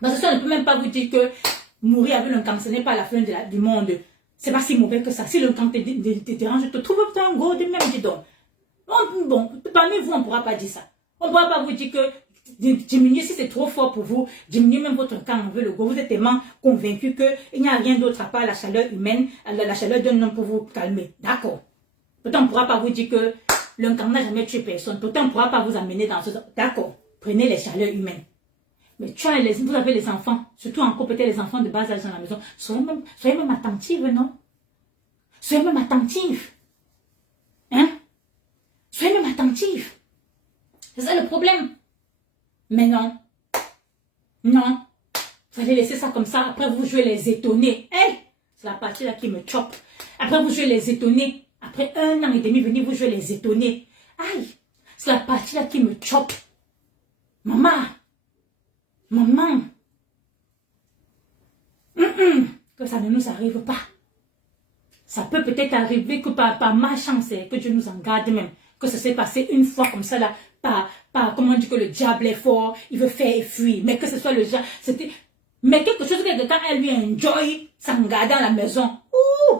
Parce que ça ne peut même pas vous dire que mourir avec un cancer, ce n'est pas la fin du monde. C'est pas si mauvais que ça. Si le cancer te dérange, je te trouve un gros de même, dis donc. Bon, parmi vous, on ne pourra pas dire ça. On ne pourra pas vous dire que diminuer si c'est trop fort pour vous, diminuer même votre camp envers le go. Vous êtes tellement convaincu qu'il n'y a rien d'autre à part la chaleur humaine, la chaleur d'un homme pour vous calmer. D'accord. Pourtant, on ne pourra pas vous dire que le camp n'a jamais tué personne. Pourtant, on ne pourra pas vous amener dans ce... D'accord. Prenez les chaleurs humaines. Mais vous avez les enfants, surtout encore peut-être les enfants de bas âge dans la maison. Soyez même attentive, non? Soyez même attentive. Hein? Soyez même attentive. C'est ça le problème. Mais non. Non. Vous allez laisser ça comme ça. Après, vous jouez les étonnés. Hey, c'est la partie là qui me chope. Après, vous jouez les étonnés. Après 1 an et demi, venez vous jouer les étonnés. Aïe, c'est la partie là qui me chope. Maman. Maman. Que ça ne nous arrive pas. Ça peut peut-être arriver que par malchance, que Dieu nous en garde même. Que ça s'est passé une fois comme ça là. Comment on dit que le diable est fort, il veut faire fuir, mais que ce soit le diable, c'était, mais quelque chose que quelqu'un a lui enjoy, s'engager dans la maison, ouh,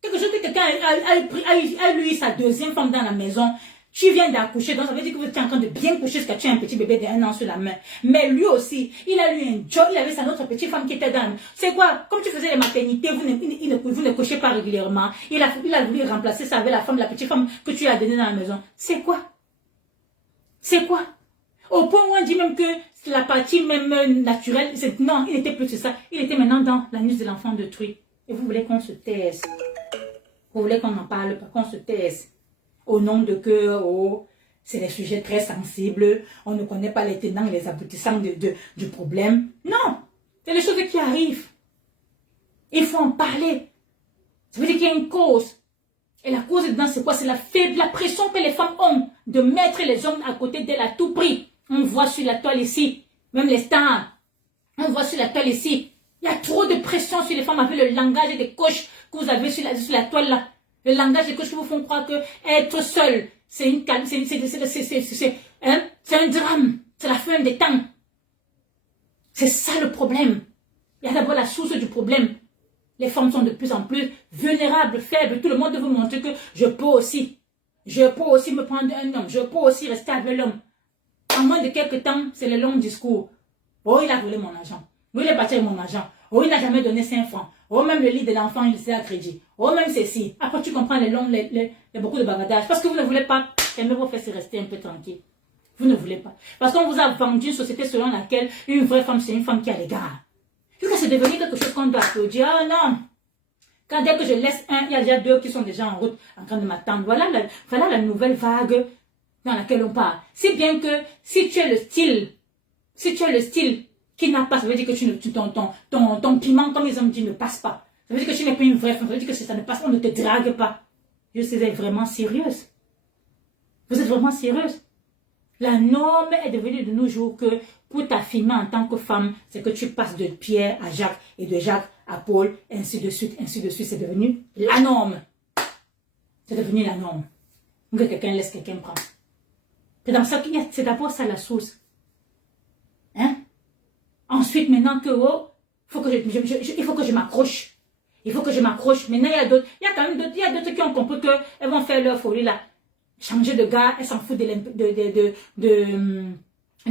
quelque chose que quelqu'un a lui sa 2e femme dans la maison, Tu viens d'accoucher, donc ça veut dire que vous êtes en train de bien coucher jusqu'à tu as un petit bébé d'1 an sur la main. Mais lui aussi, il a eu un job, il avait sa autre petite femme qui était dans. C'est quoi? Comme tu faisais les maternités, vous ne couchez pas régulièrement. Il a voulu remplacer ça avec la petite femme que tu as donnée dans la maison. C'est quoi? C'est quoi? Au point où on dit même que la partie même naturelle, non, il n'était plus que ça. Il était maintenant dans l'anus de l'enfant d'autrui. Et vous voulez qu'on se taise. Vous voulez qu'on n'en parle pas, qu'on se taise. Au nom de que, oh, c'est des sujets très sensibles, on ne connaît pas les tenants et les aboutissants du problème. Non, c'est des choses qui arrivent. Il faut en parler. Ça veut dire qu'il y a une cause. Et la cause dedans, c'est quoi? C'est la pression que les femmes ont de mettre les hommes à côté d'elles à tout prix. On voit sur la toile ici, même les stars. On voit sur la toile ici. Il y a trop de pression sur les femmes avec le langage des coachs que vous avez sur la toile là. Le langage des coachs qui vous font croire que être seul, c'est un drame. C'est la fin des temps. C'est ça le problème. Il y a d'abord la source du problème. Les femmes sont de plus en plus vulnérables, faibles. Tout le monde veut vous montrer que je peux aussi. Je peux aussi me prendre un homme. Je peux aussi rester avec l'homme. En moins de quelques temps, c'est le long discours. Oh, il a volé mon argent. Oh, il est parti avec mon argent. Oh, il n'a jamais donné 5 francs. Oh, même le lit de l'enfant, il s'est à crédit. Oh, même ceci. Après, tu comprends les longs, beaucoup de bagadage. Parce que vous ne voulez pas aimer vos fesses et rester un peu tranquille. Vous ne voulez pas. Parce qu'on vous a vendu une société selon laquelle une vraie femme, c'est une femme qui a les gars. Jusqu'à c'est devenu quelque chose qu'on doit applaudir. Ah non. Quand dès que je laisse un, il y a déjà 2 qui sont déjà en route, en train de m'attendre. Voilà la nouvelle vague dans laquelle on part. Si bien que, si tu as le style qui n'a pas, ça veut dire que ton piment, comme ils ont dit, ne passe pas. Ça veut dire que tu n'es pas une vraie femme, ça veut dire que ça ne passe pas, on ne te drague pas. Je suis vraiment sérieuse. Vous êtes vraiment sérieuse. La norme est devenue de nos jours que pour t'affirmer en tant que femme, c'est que tu passes de Pierre à Jacques et de Jacques à Paul, ainsi de suite, ainsi de suite. C'est devenu la norme. C'est devenu la norme. Que quelqu'un laisse quelqu'un prendre. C'est dans ça qu'il y a, c'est d'abord ça la source. Hein? Ensuite, maintenant que, oh, il faut que je m'accroche. Il faut que je m'accroche. Maintenant, il y a d'autres, il y a quand même d'autres, il y a d'autres qui ont compris qu'elles vont faire leur folie là. Changer de gars, elles s'en foutent de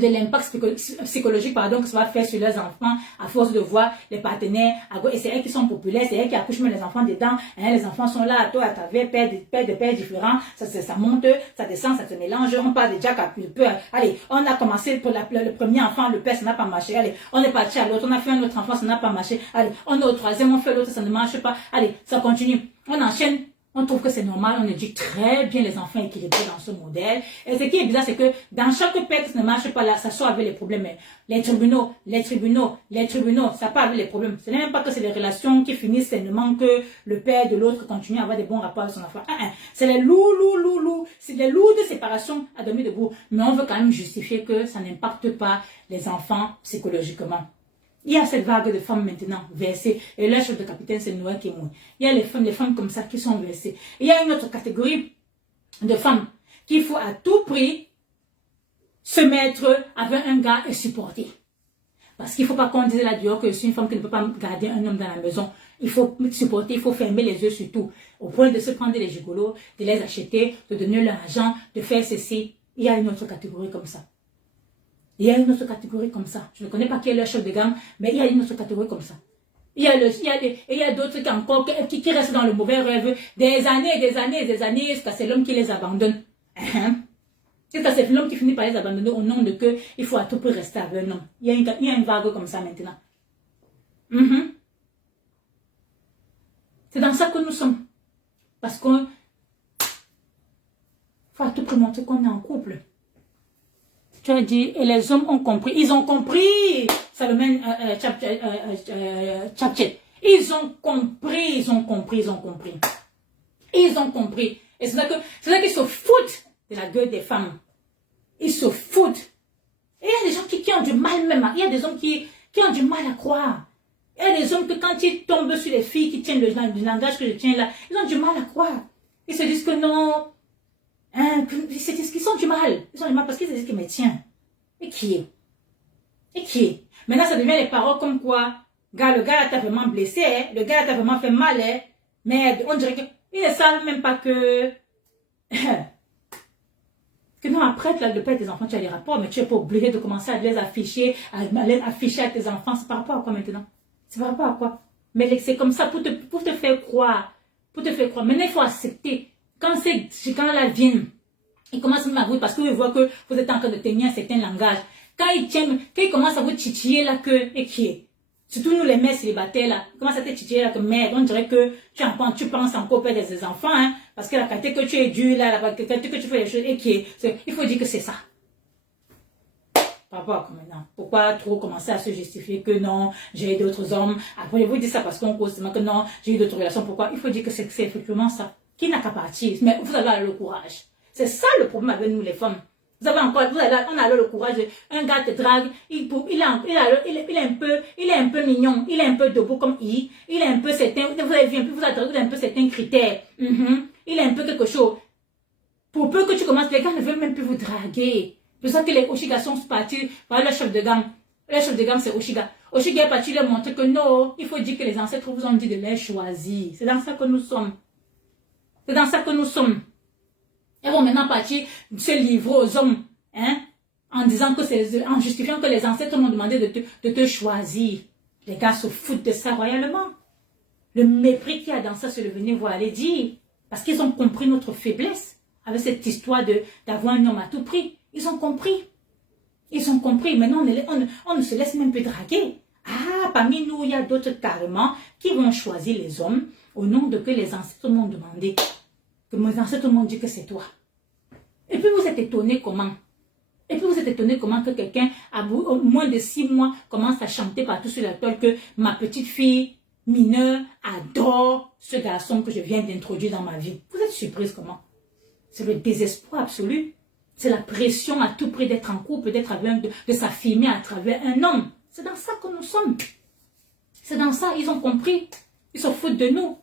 l'impact psychologique, pardon, que ça va faire sur leurs enfants, à force de voir les partenaires, et c'est elles qui sont populaires, c'est elles qui accouchent même les enfants dedans, hein, les enfants sont là, toi, à ta vie, père de pères différents, ça monte, ça descend, ça se mélange, on parle de Jack à plus peu, allez, on a commencé pour le premier enfant, le père, ça n'a pas marché, allez, on est parti à l'autre, on a fait un autre enfant, ça n'a pas marché, allez, on est au troisième, on fait l'autre, ça ne marche pas, allez, ça continue, on enchaîne. On trouve que c'est normal, on éduque très bien les enfants équilibrés dans ce modèle. Et ce qui est bizarre, c'est que dans chaque pays qui ne marche pas là, ça sort avec les problèmes. Les tribunaux, ça part avec les problèmes. Ce n'est même pas que c'est les relations qui finissent sainement que le père de l'autre continue à avoir des bons rapports avec son enfant. C'est les c'est les lourdes séparations à dormir debout. Mais on veut quand même justifier que ça n'impacte pas les enfants psychologiquement. Il y a cette vague de femmes maintenant versées. Et là, chef de capitaine, c'est Noël qui est mort. Il y a les femmes comme ça qui sont versées. Et il y a une autre catégorie de femmes qu'il faut à tout prix se mettre avec un gars et supporter. Parce qu'il ne faut pas qu'on dise là dehors que c'est une femme qui ne peut pas garder un homme dans la maison. Il faut supporter, il faut fermer les yeux sur tout. Au point de se prendre les gigolos, de les acheter, de donner leur argent, de faire ceci. Il y a une autre catégorie comme ça. Il y a une autre catégorie comme ça. Je ne connais pas qui est le chef de gang, mais il y a une autre catégorie comme ça. Il y a d'autres qui encore qui restent dans le mauvais rêve des années, jusqu'à c'est l'homme qui les abandonne. Jusqu'à c'est l'homme qui finit par les abandonner au nom de que il faut à tout prix rester avec un homme. Il y a une vague comme ça maintenant. C'est dans ça que nous sommes. Parce qu'on faut à tout prix montrer qu'on est en couple. Tu as dit, et les hommes ont compris. Ils ont compris. Salomon Tchatchet. Ils ont compris. Ils ont compris. Et c'est là qu'ils se foutent de la gueule des femmes. Ils se foutent. Et il y a des gens qui ont du mal même. Il y a des hommes qui ont du mal à croire. Il y a des hommes que quand ils tombent sur les filles qui tiennent le langage que je tiens là, ils ont du mal à croire. Ils se disent que non. Ils sont du mal. Ils ont du mal parce qu'ils se disent que mais tiens. Et qui est? Maintenant ça devient les paroles comme quoi. Le gars t'a vraiment blessé. Le gars t'a vraiment fait mal. Mais on dirait que. Ils ne savent même pas que. Que non, après, le père de tes enfants, tu as les rapports, mais tu n'es pas obligé de commencer à les afficher, à les afficher à tes enfants. C'est par rapport à quoi maintenant? C'est par rapport à quoi? Mais c'est comme ça pour te faire croire. Pour te faire croire. Maintenant, il faut accepter. Quand la vienne, il commence à vous parce qu'il voit que vous êtes en train de tenir un certain langage. Quand il commence à vous titiller la queue, et qui est? Surtout nous les mères célibataires là, comment ça te titiller là que mère, on dirait que tu penses encore au père de ses enfants, hein, parce que la qualité que tu es dû là, la qualité que tu fais les choses, et qui est, il faut dire que c'est ça. Par rapport à maintenant. Pourquoi trop commencer à se justifier que non, j'ai eu d'autres hommes. Après, je vous dis ça parce qu'on cause que non, j'ai eu d'autres relations. Pourquoi? Il faut dire que c'est effectivement ça. Qui n'a qu'à partir? Mais vous avez le courage. C'est ça le problème avec nous les femmes. On a le courage. Un gars te drague, il est un peu mignon, il est un peu debout comme il est un peu certain, vous avez vu un peu, vous avez un peu certains critères. Il est un peu quelque chose. Pour peu que tu commences, les gars ne veulent même plus vous draguer. C'est pour ça que les Oshiga sont partis, voilà le chef de gang. Le chef de gang, c'est Oshiga. Oshiga est parti leur montrer que non, il faut dire que les ancêtres vous ont dit de les choisir. C'est dans ça que nous sommes. C'est dans ça que nous sommes. Ils vont maintenant partir se livrer aux hommes, hein, en disant que c'est, en justifiant que les ancêtres m'ont demandé de te choisir. Les gars se foutent de ça royalement. Le mépris qu'il y a dans ça, c'est le venir voir aller dire. Parce qu'ils ont compris notre faiblesse avec cette histoire d'avoir un homme à tout prix. Ils ont compris. Ils ont compris. Maintenant, on ne se laisse même plus draguer. Ah, parmi nous, il y a d'autres carrément qui vont choisir les hommes au nom de que les ancêtres m'ont demandé. Que mes ancêtres m'ont dit que c'est toi. Et puis vous êtes étonné comment? Et puis vous êtes étonné comment que quelqu'un, à moins de 6 mois, commence à chanter partout sur la toile que ma petite fille mineure adore ce garçon que je viens d'introduire dans ma vie. Vous êtes surprise comment? C'est le désespoir absolu. C'est la pression à tout prix d'être en couple, d'être avec, de s'affirmer à travers un homme. C'est dans ça que nous sommes. C'est dans ça, ils ont compris. Ils se foutent de nous.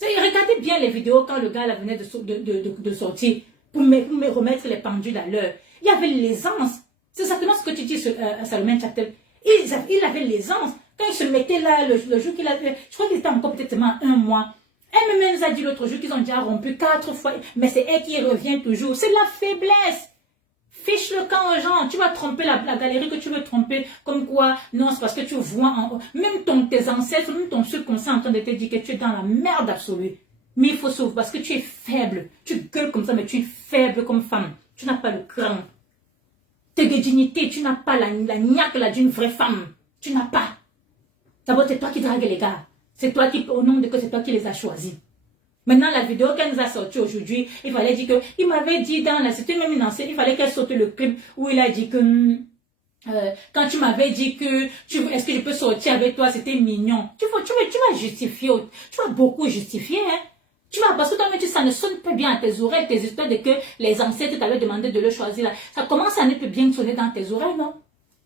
Regardez bien les vidéos quand le gars là venait de sortir pour me remettre les pendules à l'heure. Il y avait l'aisance. C'est exactement ce que tu dis, Salomé Châtel. Il avait l'aisance. Quand il se mettait là, le jour qu'il avait, je crois qu'il était encore peut-être seulement 1 mois. Elle nous a dit l'autre jour qu'ils ont déjà rompu 4 fois. Mais c'est elle qui revient toujours. C'est la faiblesse. Fiche le camp aux gens. Tu vas tromper la galerie que tu veux tromper. Comme quoi, non, c'est parce que tu vois, même tes ancêtres, même ton subconscient en train de te dire que tu es dans la merde absolue. Mais il faut sauver parce que tu es faible. Tu gueules comme ça, mais tu es faible comme femme. Tu n'as pas le cran. T'es de dignité, tu n'as pas la niaque là d'une vraie femme. Tu n'as pas. D'abord, c'est toi qui dragues les gars. C'est toi qui, au nom de que c'est toi qui les as choisis. Maintenant, la vidéo qu'elle nous a sortie aujourd'hui, il fallait dire que, il m'avait dit c'était même une ancienne, il fallait qu'elle sorte le clip où il a dit que, quand tu m'avais dit que, est-ce que je peux sortir avec toi, c'était mignon. Tu vas justifier, tu vas beaucoup justifier, hein. Tu vas, parce que toi-même, ça ne sonne pas bien à tes oreilles, tes histoires de que les ancêtres t'avaient demandé de le choisir là. Ça commence à ne plus bien sonner dans tes oreilles, non?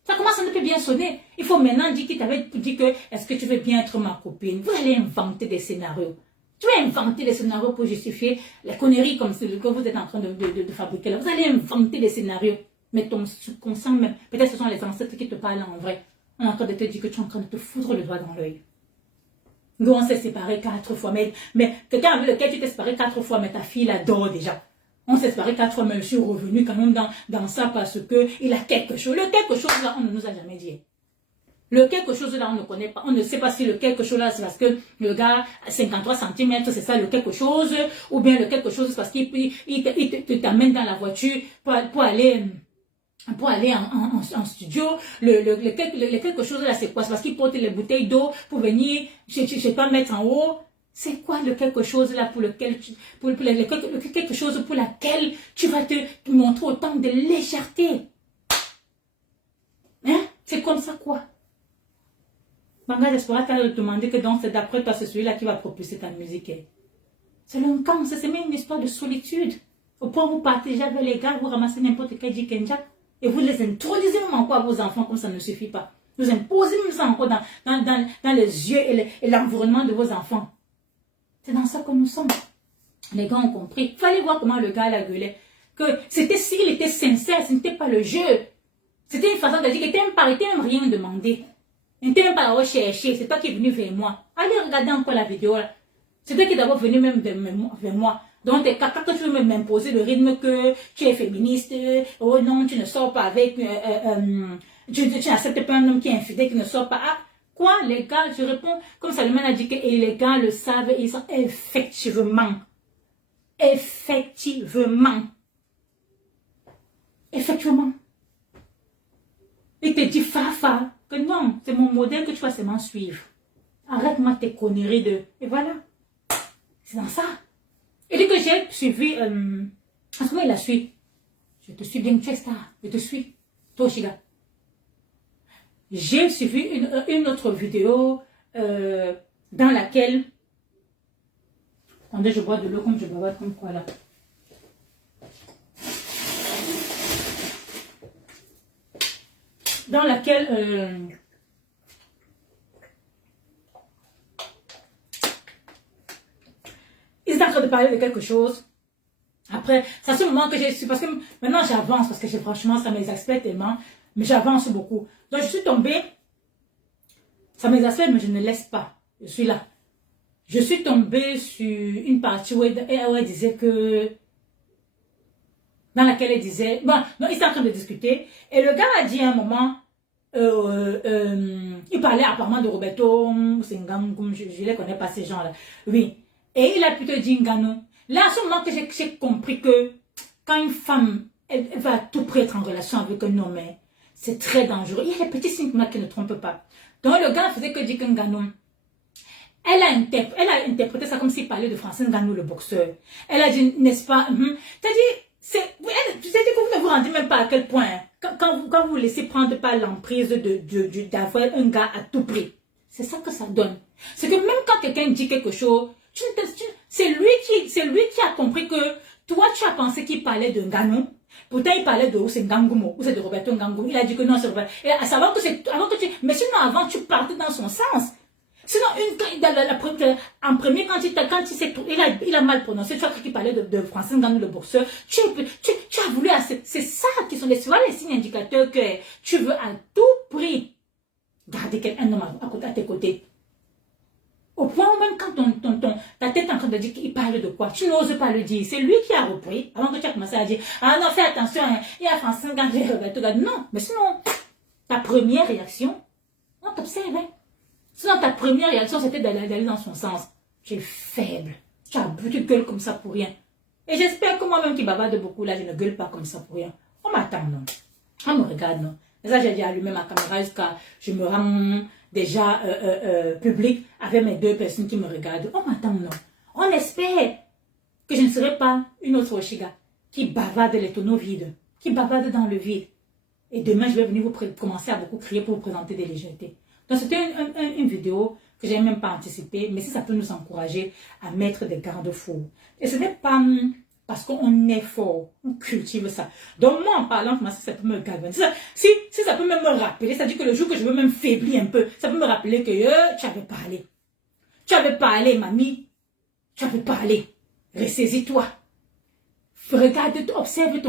Ça commence à ne plus bien sonner. Il faut maintenant dire qu'il t'avait dit que, est-ce que tu veux bien être ma copine? Vous allez inventer des scénarios. Tu vas inventer des scénarios pour justifier les conneries comme celles que vous êtes en train de fabriquer là. Vous allez inventer des scénarios. Mais ton subconscient même, peut-être ce sont les ancêtres qui te parlent en vrai. On est en train de te dire que tu es en train de te foutre le doigt dans l'œil. Nous, on s'est séparés 4 fois. Mais quelqu'un avec lequel tu t'es séparé 4 fois, mais ta fille l'adore déjà. On s'est séparés 4 fois, mais je suis revenu quand même dans ça parce que il a quelque chose. Le quelque chose là, on ne nous a jamais dit. Le quelque chose là, on ne connaît pas. On ne sait pas si le quelque chose là, c'est parce que le gars, 53 cm, c'est ça le quelque chose. Ou bien le quelque chose, c'est parce qu'il t'amène dans la voiture pour aller en studio. Le quelque chose là, c'est quoi? C'est parce qu'il porte les bouteilles d'eau pour venir chez toi mettre en haut. C'est quoi le quelque chose là pour lequel quelque chose pour laquelle tu vas te montrer autant de légèreté? Hein? C'est comme ça quoi? Banga Diaspora t'a demandé que donc c'est d'après toi, c'est celui-là qui va propulser ta musique. C'est le camp, c'est même une histoire de solitude. Au point où vous partagez avec les gars, vous ramassez n'importe quel Jikenja et vous les introduisez même encore à vos enfants comme ça ne suffit pas. Vous imposez même ça encore dans les yeux et l'environnement de vos enfants. C'est dans ça que nous sommes. Les gars ont compris. Il fallait voir comment le gars la gueulait. Que c'était s'il était sincère, ce n'était pas le jeu. C'était une façon de dire qu'il n'était même rien demandé. Il n'était même pas recherché. C'est toi qui es venu vers moi. Allez regarder encore la vidéo là. C'est toi qui es d'abord venu même vers moi. Donc, quand tu veux m'imposer le rythme que tu es féministe, oh non, tu ne sors pas avec, tu n'acceptes pas un homme qui est infidèle, qui ne sort pas. Ah, quoi, les gars, je réponds, comme Salomon a dit que et les gars le savent, ils sont effectivement. Il te dit, Fafa, que non, c'est mon modèle que tu vas seulement suivre. Arrête-moi tes conneries de... Et voilà. C'est dans ça. Et dès que j'ai suivi... à ce moment, il a suivi. Je te suis bien, tu es star. Je te suis. Toi, Shiga. J'ai suivi une autre vidéo dans laquelle... Attendez, je bois de l'eau comme je bois comme quoi là. Dans laquelle... ils étaient en train de parler de quelque chose. Après, c'est à ce moment que j'ai su, parce que maintenant j'avance, parce que franchement, ça m'exaspère tellement, mais j'avance beaucoup. Donc je suis tombée, ça m'exaspère, mais je ne laisse pas. Je suis là. Je suis tombée sur une partie où elle disait que, dans laquelle elle disait, bon, non, ils étaient en train de discuter, et le gars a dit à un moment, il parlait apparemment de Roberto Sengam, je ne les connais pas ces gens-là. Oui. Et il a plutôt dit Ngannou. Là, à ce moment que j'ai compris que quand une femme, elle va à tout près être en relation avec un homme, c'est très dangereux. Il y a des petits signes qui ne trompent pas. Donc le gars faisait que dire que Ngannou. Elle a interprété ça comme s'il parlait de Francis Ngannou, le boxeur. Elle a dit, n'est-ce pas? T'as dit, tu sais que vous ne vous rendez même pas à quel point, quand vous laissez prendre par l'emprise d'avoir un gars à tout prix. C'est ça que ça donne. C'est que même quand quelqu'un dit quelque chose, c'est lui qui a compris que toi, tu as pensé qu'il parlait de Ngannou. Pourtant, il parlait de Ngangoumo, ou c'est de Roberto Ngangoumo. Il a dit que non, c'est Roberto. Et à savoir que c'est, avant que tu, mais sinon avant, tu partais dans son sens. Sinon, en premier, quand il a mal prononcé, tu as cru qu'il parlait de Francis Ngannou, le boxeur. Tu as voulu, c'est ça qui sont les signes indicateurs que tu veux à tout prix garder un homme à tes côtés. Au point où même quand ta tête est en train de dire qu'il parle de quoi, tu n'oses pas le dire. C'est lui qui a repris, avant que tu aies commencé à dire, ah non, fais attention, hein, il y a Francis Ngannou. Non, mais sinon, ta première réaction, on t'observe. Hein. Sinon, ta première réaction, c'était d'aller dans son sens. Tu es faible. Tu as bu, tu gueules comme ça pour rien. Et j'espère que moi-même qui bavarde beaucoup, là, je ne gueule pas comme ça pour rien. On m'attend, non. On me regarde, non. Et ça, j'ai déjà allumé ma caméra jusqu'à je me rends déjà public avec mes 2 personnes qui me regardent. On m'attend, non. On espère que je ne serai pas une autre Oshiga qui bavarde les tonneaux vides, qui bavarde dans le vide. Et demain, je vais venir commencer à beaucoup crier pour vous présenter des légèretés. Donc, c'était une vidéo que je n'ai même pas anticipée, mais si ça peut nous encourager à mettre des garde-fous. Et ce n'est pas parce qu'on est fort, on cultive ça. Donc, moi, en parlant, ça peut me galvaniser. Si ça peut même me rappeler, c'est-à-dire que le jour que je veux même faiblir un peu, ça peut me rappeler que tu avais parlé. Tu avais parlé, mamie. Tu avais parlé. Ressaisis-toi. Regarde, observe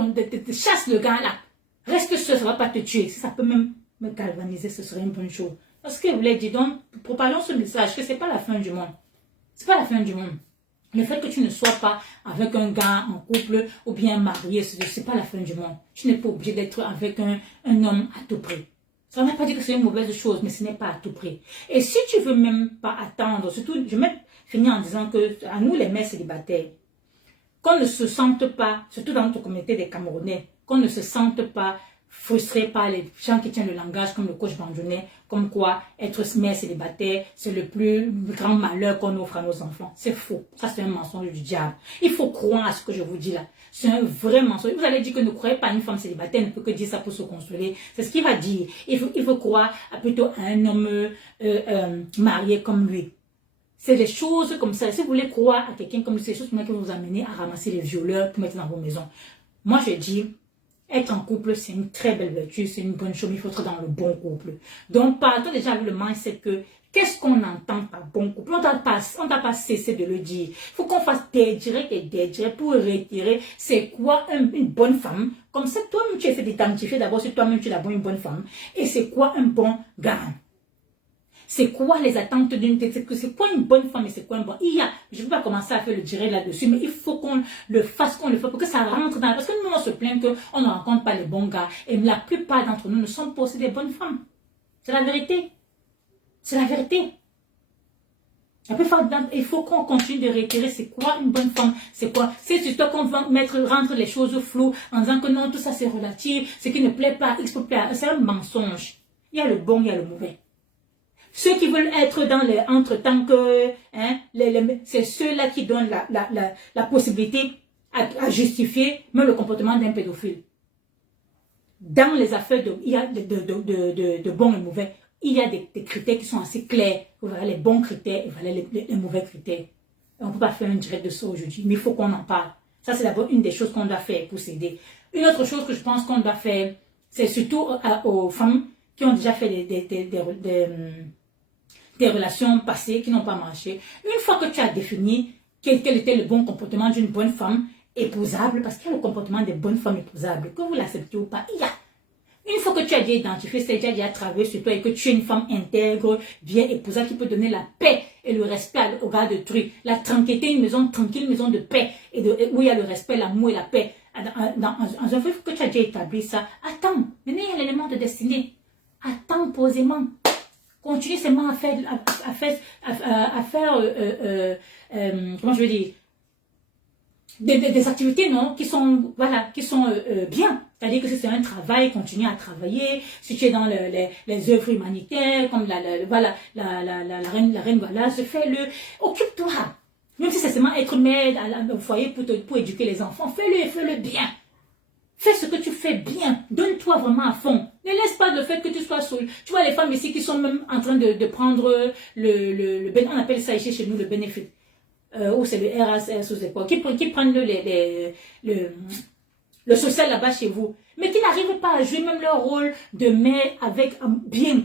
chasse le gars là. Reste seul, ça ne va pas te tuer. Si ça peut même me galvaniser, ce serait une bonne chose. Parce que vous l'avez dit, donc, propagons ce message que ce n'est pas la fin du monde. Ce n'est pas la fin du monde. Le fait que tu ne sois pas avec un gars en couple ou bien marié, ce n'est pas la fin du monde. Tu n'es pas obligé d'être avec un homme à tout prix. Ça ne veut pas dire que c'est une mauvaise chose, mais ce n'est pas à tout prix. Et si tu ne veux même pas attendre, surtout, je vais finir en disant que à nous les mères célibataires, qu'on ne se sente pas, surtout dans notre communauté des Camerounais, qu'on ne se sente pas frustré par les gens qui tiennent le langage comme le coach Bandjounais, comme quoi être mère célibataire, c'est le plus grand malheur qu'on offre à nos enfants. C'est faux. Ça, c'est un mensonge du diable. Il faut croire à ce que je vous dis là. C'est un vrai mensonge. Vous allez dire que ne croyez pas à une femme célibataire, ne peut que dire ça pour se consoler. C'est ce qu'il va dire. Il faut croire plutôt à un homme marié comme lui. C'est des choses comme ça. Si vous voulez croire à quelqu'un comme lui, c'est des choses qui vont vous amener à ramasser les violeurs pour mettre dans vos maisons. Moi, je dis, être en couple, c'est une très belle vertu, c'est une bonne chose, mais il faut être dans le bon couple. Donc, partons déjà avec le mindset que, qu'est-ce qu'on entend par bon couple? On ne doit pas cesser de le dire. Il faut qu'on fasse des directs pour retirer c'est quoi une bonne femme. Comme ça, toi-même, tu essaies d'identifier d'abord si toi-même tu es d'abord une bonne femme. Et c'est quoi un bon gars? C'est quoi les attentes d'une... C'est quoi une bonne femme et c'est quoi un bon... Je ne vais pas commencer à faire le direct là-dessus, mais il faut qu'on le fasse, pour que ça rentre dans... Parce que nous, on se plaint qu'on ne rencontre pas les bons gars. Et la plupart d'entre nous ne sont pas aussi des bonnes femmes. C'est la vérité. C'est la vérité. Il faut qu'on continue de réitérer c'est quoi une bonne femme, c'est quoi. C'est sur toi qu'on va rendre les choses floues en disant que non, tout ça c'est relatif, ce qui ne plaît pas, X peut plaire. C'est un mensonge. Il y a le bon, il y a le mauvais. Ceux qui veulent être dans les entre-temps que, hein, c'est ceux-là qui donnent la possibilité à justifier même le comportement d'un pédophile. Dans les affaires il y a de bons et mauvais. Il y a des critères qui sont assez clairs. Voilà les bons critères et voilà les mauvais critères. On ne peut pas faire un direct de ça aujourd'hui, mais il faut qu'on en parle. Ça, c'est d'abord une des choses qu'on doit faire pour s'aider. Une autre chose que je pense qu'on doit faire, c'est surtout aux femmes qui ont déjà fait des relations passées qui n'ont pas marché. Une fois que tu as défini quel était le bon comportement d'une bonne femme épousable, parce qu'il y a le comportement des bonnes femmes épousables, que vous l'acceptez ou pas, il y a. Une fois que tu as déjà identifié, c'est-à-dire déjà travaillé sur toi et que tu es une femme intègre, bien épousable, qui peut donner la paix et le respect au gars d'autrui, la tranquillité, une maison tranquille, une maison de paix, où il y a le respect, l'amour et la paix. Dans un fait que tu as déjà établi ça, attends, maintenant il y a l'élément de destinée. Attends posément. Continue seulement à faire comment je veux dire, des activités non qui sont bien. C'est-à-dire que si c'est un travail, continue à travailler. Si tu es dans les œuvres humanitaires, comme la reine Wallace, fais-le. Occupe-toi. Même si c'est seulement être mère au foyer pour éduquer les enfants, fais-le et fais-le bien. Fais ce que tu fais bien. Donne-toi vraiment à fond. Ne laisse pas le fait que tu sois seul. Tu vois les femmes ici qui sont même en train de prendre on appelle ça ici chez nous le bénéfice. Ou c'est le RSS ou c'est quoi. Qui prennent le social là-bas chez vous. Mais qui n'arrivent pas à jouer même leur rôle de mère avec bien.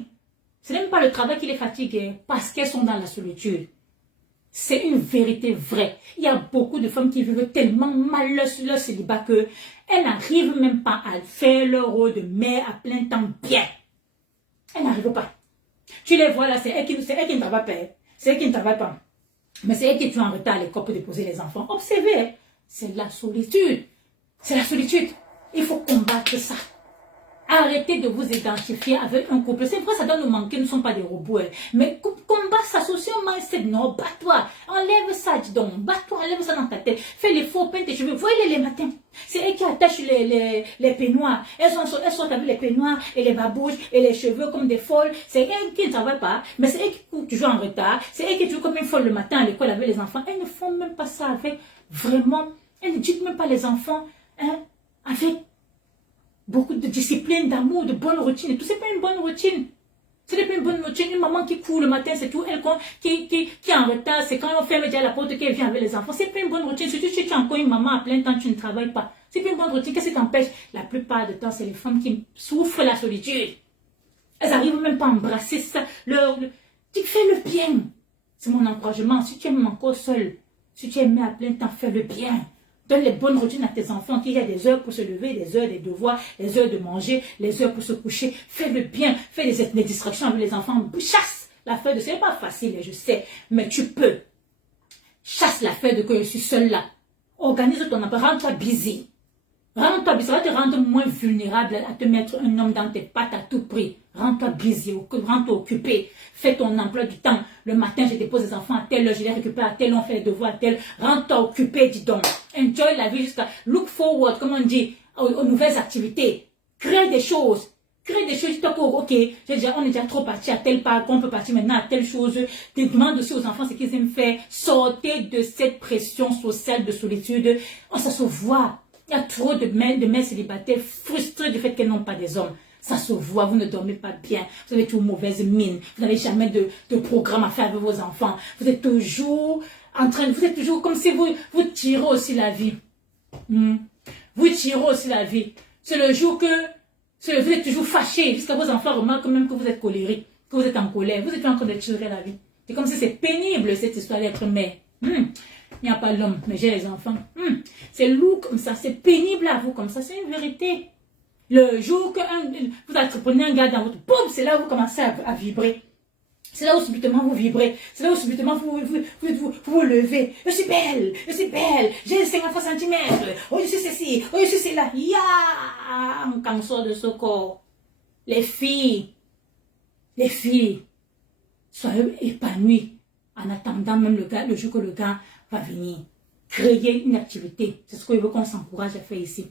Ce n'est même pas le travail qui les fatigue parce qu'elles sont dans la solitude. C'est une vérité vraie. Il y a beaucoup de femmes qui vivent tellement mal leur célibat qu'elles n'arrivent même pas à faire leur rôle de mère à plein temps bien. Elles n'arrivent pas. Tu les vois là, c'est elles qui ne travaillent pas. C'est elles qui ne travaillent pas. Mais c'est elles qui sont en retard à l'école pour déposer les enfants. Observez, c'est la solitude. C'est la solitude. Il faut combattre ça. Arrêtez de vous identifier avec un couple. C'est vrai, ça doit nous manquer, nous ne sommes pas des robots. Mais combat ça, social mindset, non, bats-toi. Enlève ça, dis donc. Bats-toi, enlève ça dans ta tête. Fais les faux, peins tes cheveux. Voyez-les les matins. C'est elles qui attachent les peignoirs. Elles sont avec les peignoirs et les babouches et les cheveux comme des folles. C'est elles qui ne travaillent pas, mais c'est elles qui courent toujours en retard. C'est elles qui jouent comme une folle le matin à l'école avec les enfants. Elles ne font même pas ça avec vraiment. Elles ne éduquent même pas les enfants avec beaucoup de discipline, d'amour, de bonne routine et tout. C'est pas une bonne routine. Ce n'est pas une bonne routine. Une maman qui court le matin, c'est tout. Elle qui est en retard, c'est quand on ferme déjà la porte qu'elle vient avec les enfants. C'est pas une bonne routine. Surtout si tu es encore une maman à plein temps, tu ne travailles pas. C'est pas une bonne routine. Qu'est-ce qui t'empêche? La plupart du temps, c'est les femmes qui souffrent la solitude. Elles n'arrivent même pas à embrasser ça. Tu fais le bien. C'est mon encouragement. Si tu es même encore seul, si tu es mis à plein temps, fais le bien. Donne les bonnes routines à tes enfants, qu'il y a des heures pour se lever, des heures des devoirs, les heures de manger, les heures pour se coucher. Fais le bien, fais des distractions avec les enfants. Chasse l'affaire de... C'est pas facile, je sais, mais tu peux. Chasse l'affaire de que je suis seule là. Organise ton emploi, rends-toi busy. Rends-toi busy, ça va te rendre moins vulnérable à te mettre un homme dans tes pattes à tout prix. Rends-toi busy, rends-toi occupé. Fais ton emploi du temps. Le matin, je dépose les enfants à telle heure, je les récupère à telle heure, on fait les devoirs à telle. Rends-toi occupé, dis donc. Enjoy la vie jusqu'à look forward, comme on dit, aux nouvelles activités. Crée des choses. Crée des choses. Ok, on est déjà trop parti à tel parc, on peut partir maintenant à telle chose. Demande aussi aux enfants ce qu'ils aiment faire. Sortez de cette pression sociale de solitude. Ça se voit. Il y a trop de mères célibataires frustrées du fait qu'elles n'ont pas des hommes. Ça se voit, vous ne dormez pas bien, vous avez toujours mauvaise mine, vous n'avez jamais de programme à faire avec vos enfants. Vous êtes toujours vous êtes toujours comme si vous tirez aussi la vie. Vous tirez aussi la vie. C'est le jour que vous êtes toujours fâché, jusqu'à vos enfants remarquent même que vous êtes colérique, que vous êtes en colère, vous êtes en train de tirer la vie. C'est comme si c'est pénible cette histoire d'être mère. Il n'y a pas l'homme, mais j'ai les enfants. C'est lourd comme ça, c'est pénible à vous comme ça, c'est une vérité. Le jour que vous prenez un gars dans votre boum, c'est là où vous commencez à vibrer. C'est là où subitement vous vibrez. C'est là où subitement vous levez. Je suis belle, j'ai 53 cm. Oh, je suis ceci, oh, je suis cela. Ya, un cancer de ce corps. Les filles, soyez épanouies en attendant même le jour que le gars va venir. Créer une activité. C'est ce que je veux qu'on s'encourage à faire ici.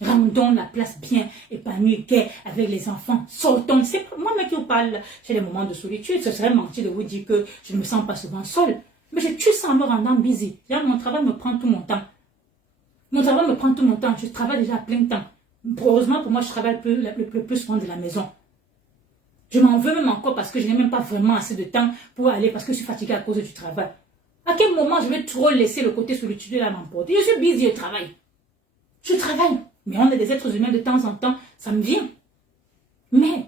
Rendons la place bien épanouie, gaie avec les enfants. Sortons. C'est moi-même qui vous parle. J'ai des moments de solitude. Ce serait mentir de vous dire que je ne me sens pas souvent seule. Mais je tue ça en me rendant busy. Là, mon travail me prend tout mon temps. Je travaille déjà à plein temps. Heureusement pour moi, je travaille le plus souvent de la maison. Je m'en veux même encore parce que je n'ai même pas vraiment assez de temps pour aller parce que je suis fatiguée à cause du travail. À quel moment je vais trop laisser le côté solitude là m'emporter? Je suis busy, je travaille. Mais on est des êtres humains de temps en temps, ça me vient. Mais,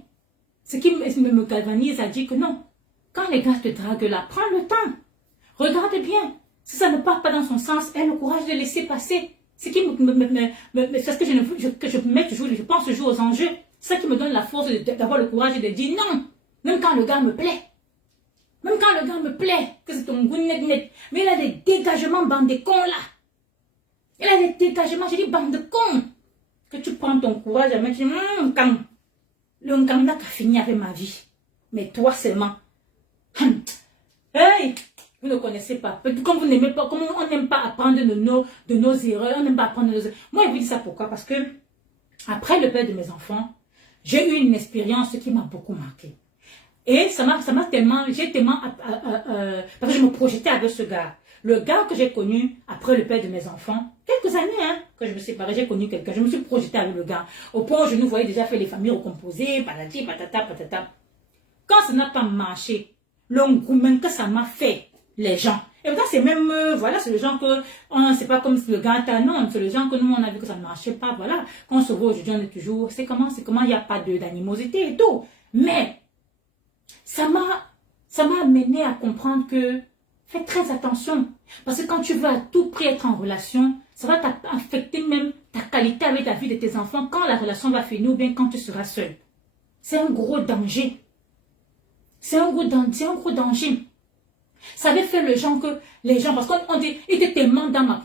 ce qui me galvanise à dire que non, quand les gars te draguent là, prends le temps. Regarde bien. Si ça ne part pas dans son sens, aie le courage de laisser passer. Ce qui parce que je pense toujours aux enjeux. C'est ça qui me donne la force d'avoir le courage de dire non. Même quand le gars me plaît. Que c'est ton goût net. Mais il a des dégagements, bande de cons là. J'ai dit bande de cons. Que tu prends ton courage à mettre, le Nkam n'a qu'à finir avec ma vie. Mais toi seulement. Hey, vous ne connaissez pas. Comme vous n'aimez pas, comme on n'aime pas apprendre de nos erreurs, on n'aime pas apprendre de nos erreurs. Moi, je vous dis ça pourquoi? Parce que, après le père de mes enfants, j'ai eu une expérience qui m'a beaucoup marqué. Et ça m'a tellement, parce que je me projetais avec ce gars. Le gars que j'ai connu après le père de mes enfants, quelques années que je me séparais, j'ai connu quelqu'un, je me suis projetée avec le gars. Au point où je nous voyais déjà faire les familles recomposées, patati, patata. Quand ça n'a pas marché, l'engouement que ça m'a fait, les gens. Et pourtant, c'est même, c'est le genre que, c'est pas comme le gars, non, c'est le genre que nous, on a vu que ça ne marchait pas, voilà. Quand on se voit aujourd'hui, on est toujours, c'est comment, il n'y a pas d'animosité et tout. Mais, ça m'a amené à comprendre que, fais très attention. Parce que quand tu veux à tout prix être en relation, ça va affecter même ta qualité avec la vie de tes enfants quand la relation va finir ou bien quand tu seras seul. C'est un gros danger. Ça avait fait le genre que les gens, parce qu'on dit, il était tellement dans ma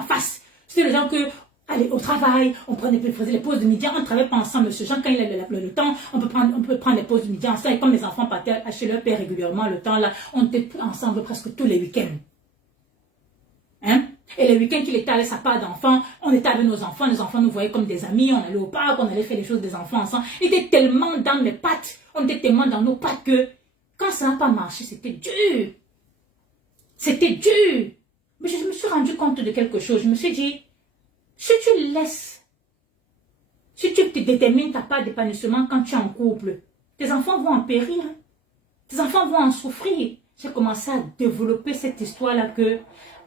face. C'était le genre que, allez, au travail, on faisait les pauses de midi, on ne travaillait pas ensemble. Monsieur Jean, quand il a le temps, on peut prendre les pauses de midi ensemble. Et comme les enfants partaient chez leur père régulièrement, le temps là, on était ensemble presque tous les week-ends. Et les week-ends qu'il était avec sa part d'enfants, on était avec nos enfants nous voyaient comme des amis, on allait au parc, on allait faire les choses des enfants ensemble. Il était tellement dans mes pattes, on était tellement dans nos pattes que, quand ça n'a pas marché, c'était dur. Mais je me suis rendu compte de quelque chose, je me suis dit, si tu te détermines ta part d'épanouissement quand tu es en couple, tes enfants vont en périr. Tes enfants vont en souffrir. J'ai commencé à développer cette histoire-là que,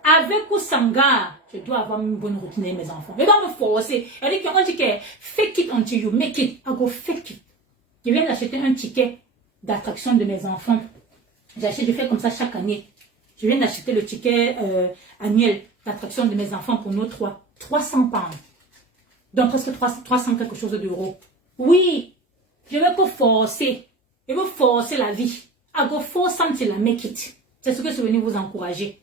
avec ou sans gars, je dois avoir une bonne routine avec mes enfants. Je dois me forcer. On dit que fake it until you make it. I go fake it. Je viens d'acheter un ticket d'attraction de mes enfants. Je fais comme ça chaque année. Je viens d'acheter le ticket annuel d'attraction de mes enfants pour nos 300 pounds. Donc presque 300 quelque chose d'euros. Oui, je veux que forcer. Je veux forcer la vie. I go force until I make it. C'est ce que je suis venu vous encourager.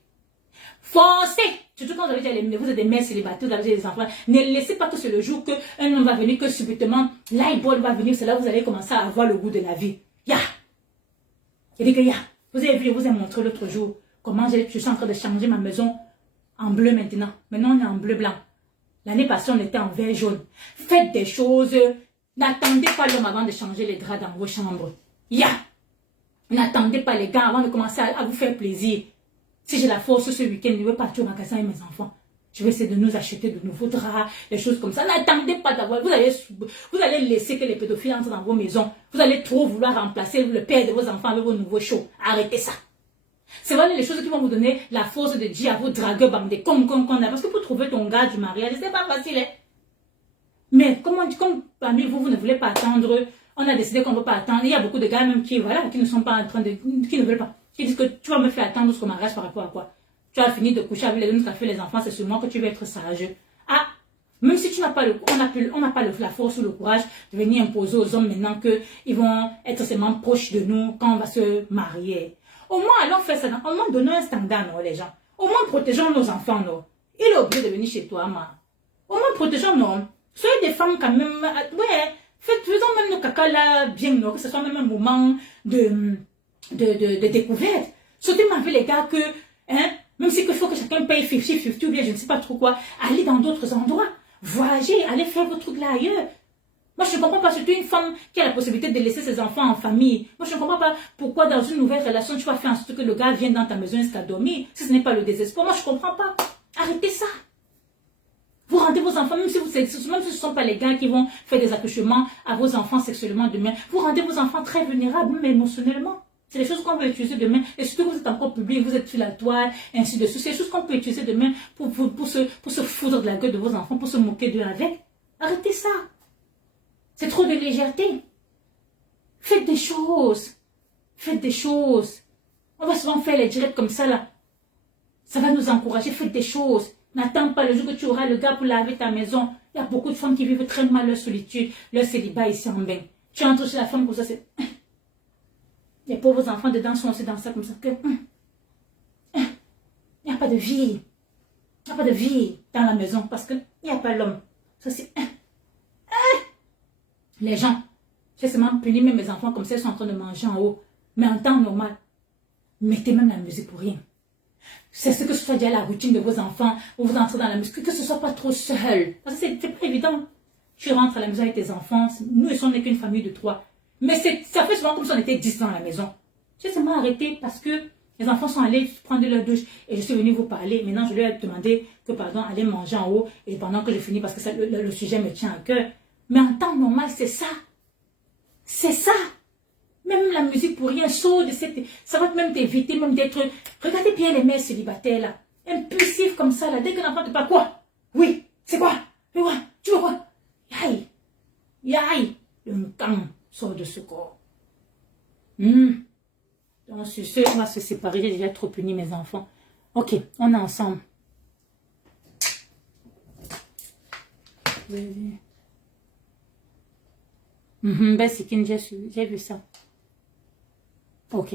Forcez. Surtout quand vous êtes des mères célibataires, vous avez des enfants. Ne laissez pas que c'est le jour qu'un homme va venir, que subitement, l'eyeball va venir. C'est là où vous allez commencer à avoir le goût de la vie. Il dit que vous avez vu, je vous ai montré l'autre jour comment je suis en train de changer ma maison en bleu maintenant. Maintenant, on est en bleu blanc. L'année passée, on était en vert jaune. Faites des choses. N'attendez pas l'homme avant de changer les draps dans vos chambres. N'attendez pas les gars avant de commencer à vous faire plaisir. Si j'ai la force ce week-end, je vais partir au magasin avec mes enfants. Je vais essayer de nous acheter de nouveaux draps, des choses comme ça. N'attendez pas d'avoir. Vous allez laisser que les pédophiles entrent dans vos maisons. Vous allez trop vouloir remplacer le père de vos enfants avec vos nouveaux shows. Arrêtez ça. C'est vraiment les choses qui vont vous donner la force de dire à vos dragueurs bandés comme qu'on a. Parce que pour trouver ton gars du mariage, c'est pas facile. Mais comme parmi vous, vous ne voulez pas attendre, on a décidé qu'on ne veut pas attendre. Il y a beaucoup de gars même qui ne sont pas en train de, qui ne veulent pas. Qui disent que tu vas me faire attendre jusqu'au mariage par rapport à quoi? Tu as fini de coucher avec les deux, tu as fait les enfants, c'est sur moi que tu vas être sage. Même si tu n'as pas on n'a pas la force ou le courage de venir imposer aux hommes maintenant qu'ils vont être seulement proches de nous quand on va se marier. Au moins, allons faire ça. Au moins, donnons un standard, non, les gens. Au moins, protégeons nos enfants, non. Il est obligé de venir chez toi, ma. Au moins, protégeons, non. Soyez des femmes quand même. Ouais, faisons même nos caca là bien, non. Que ce soit même un moment de découverte. Sautez ma vie, les gars, que, hein, même si il faut que chacun paye 50-50 ou bien je ne sais pas trop quoi, allez dans d'autres endroits. Voyagez, allez faire vos trucs là ailleurs. Moi, je ne comprends pas, surtout une femme qui a la possibilité de laisser ses enfants en famille. Moi, je ne comprends pas pourquoi dans une nouvelle relation, tu vas faire en sorte que le gars vienne dans ta maison jusqu'à dormir, si ce n'est pas le désespoir. Moi, je ne comprends pas. Arrêtez ça. Vous rendez vos enfants, même si ce ne sont pas les gars qui vont faire des accouchements à vos enfants sexuellement demain, vous rendez vos enfants très vulnérables, même émotionnellement. C'est des choses qu'on peut utiliser demain. Et surtout que vous êtes encore public, vous êtes sur la toile, ainsi de suite. C'est des choses qu'on peut utiliser demain pour se foutre de la gueule de vos enfants, pour se moquer d'eux avec. Arrêtez ça. C'est trop de légèreté. Faites des choses. Faites des choses. On va souvent faire les directs comme ça, là. Ça va nous encourager. Faites des choses. N'attends pas le jour que tu auras le gars pour laver ta maison. Il y a beaucoup de femmes qui vivent très mal leur solitude, leur célibat ici en bain. Tu entres chez la femme comme ça, c'est... Les pauvres enfants dedans sont aussi dans ça comme ça. Il n'y a pas de vie. Il n'y a pas de vie dans la maison parce qu'il n'y a pas l'homme. Ça, c'est... Les gens, j'ai seulement puni même mes enfants comme ça, ils sont en train de manger en haut. Mais en temps normal, mettez même la musique pour rien. C'est ce que ce soit déjà la routine de vos enfants, où vous entrez dans la musique, que ce soit pas trop seul. Parce que c'est pas évident. Tu rentres à la maison avec tes enfants, nous, ils sont qu'une famille de 3. Mais ça fait souvent comme si on était 10 dans la maison. J'ai seulement arrêté parce que les enfants sont allés prendre leur douche et je suis venue vous parler. Maintenant, je leur ai demandé que, pardon, allez manger en haut et pendant que je finis parce que ça, le sujet me tient à cœur. Mais en temps normal, c'est ça. C'est ça. Même la musique pour rien, saut de cette... Ça va même t'éviter même d'être... Regardez bien les mères célibataires là. Impulsifs comme ça là. Dès que l'enfant te parle, quoi? Oui, c'est quoi? Mais quoi? Tu veux quoi? Yaï. Yaï. Le temps sort de ce corps. Donc sur ce, on va se séparer. J'ai déjà trop puni mes enfants. Ok, on est ensemble. Ben, c'est qu'une j'ai vu ça. Ok.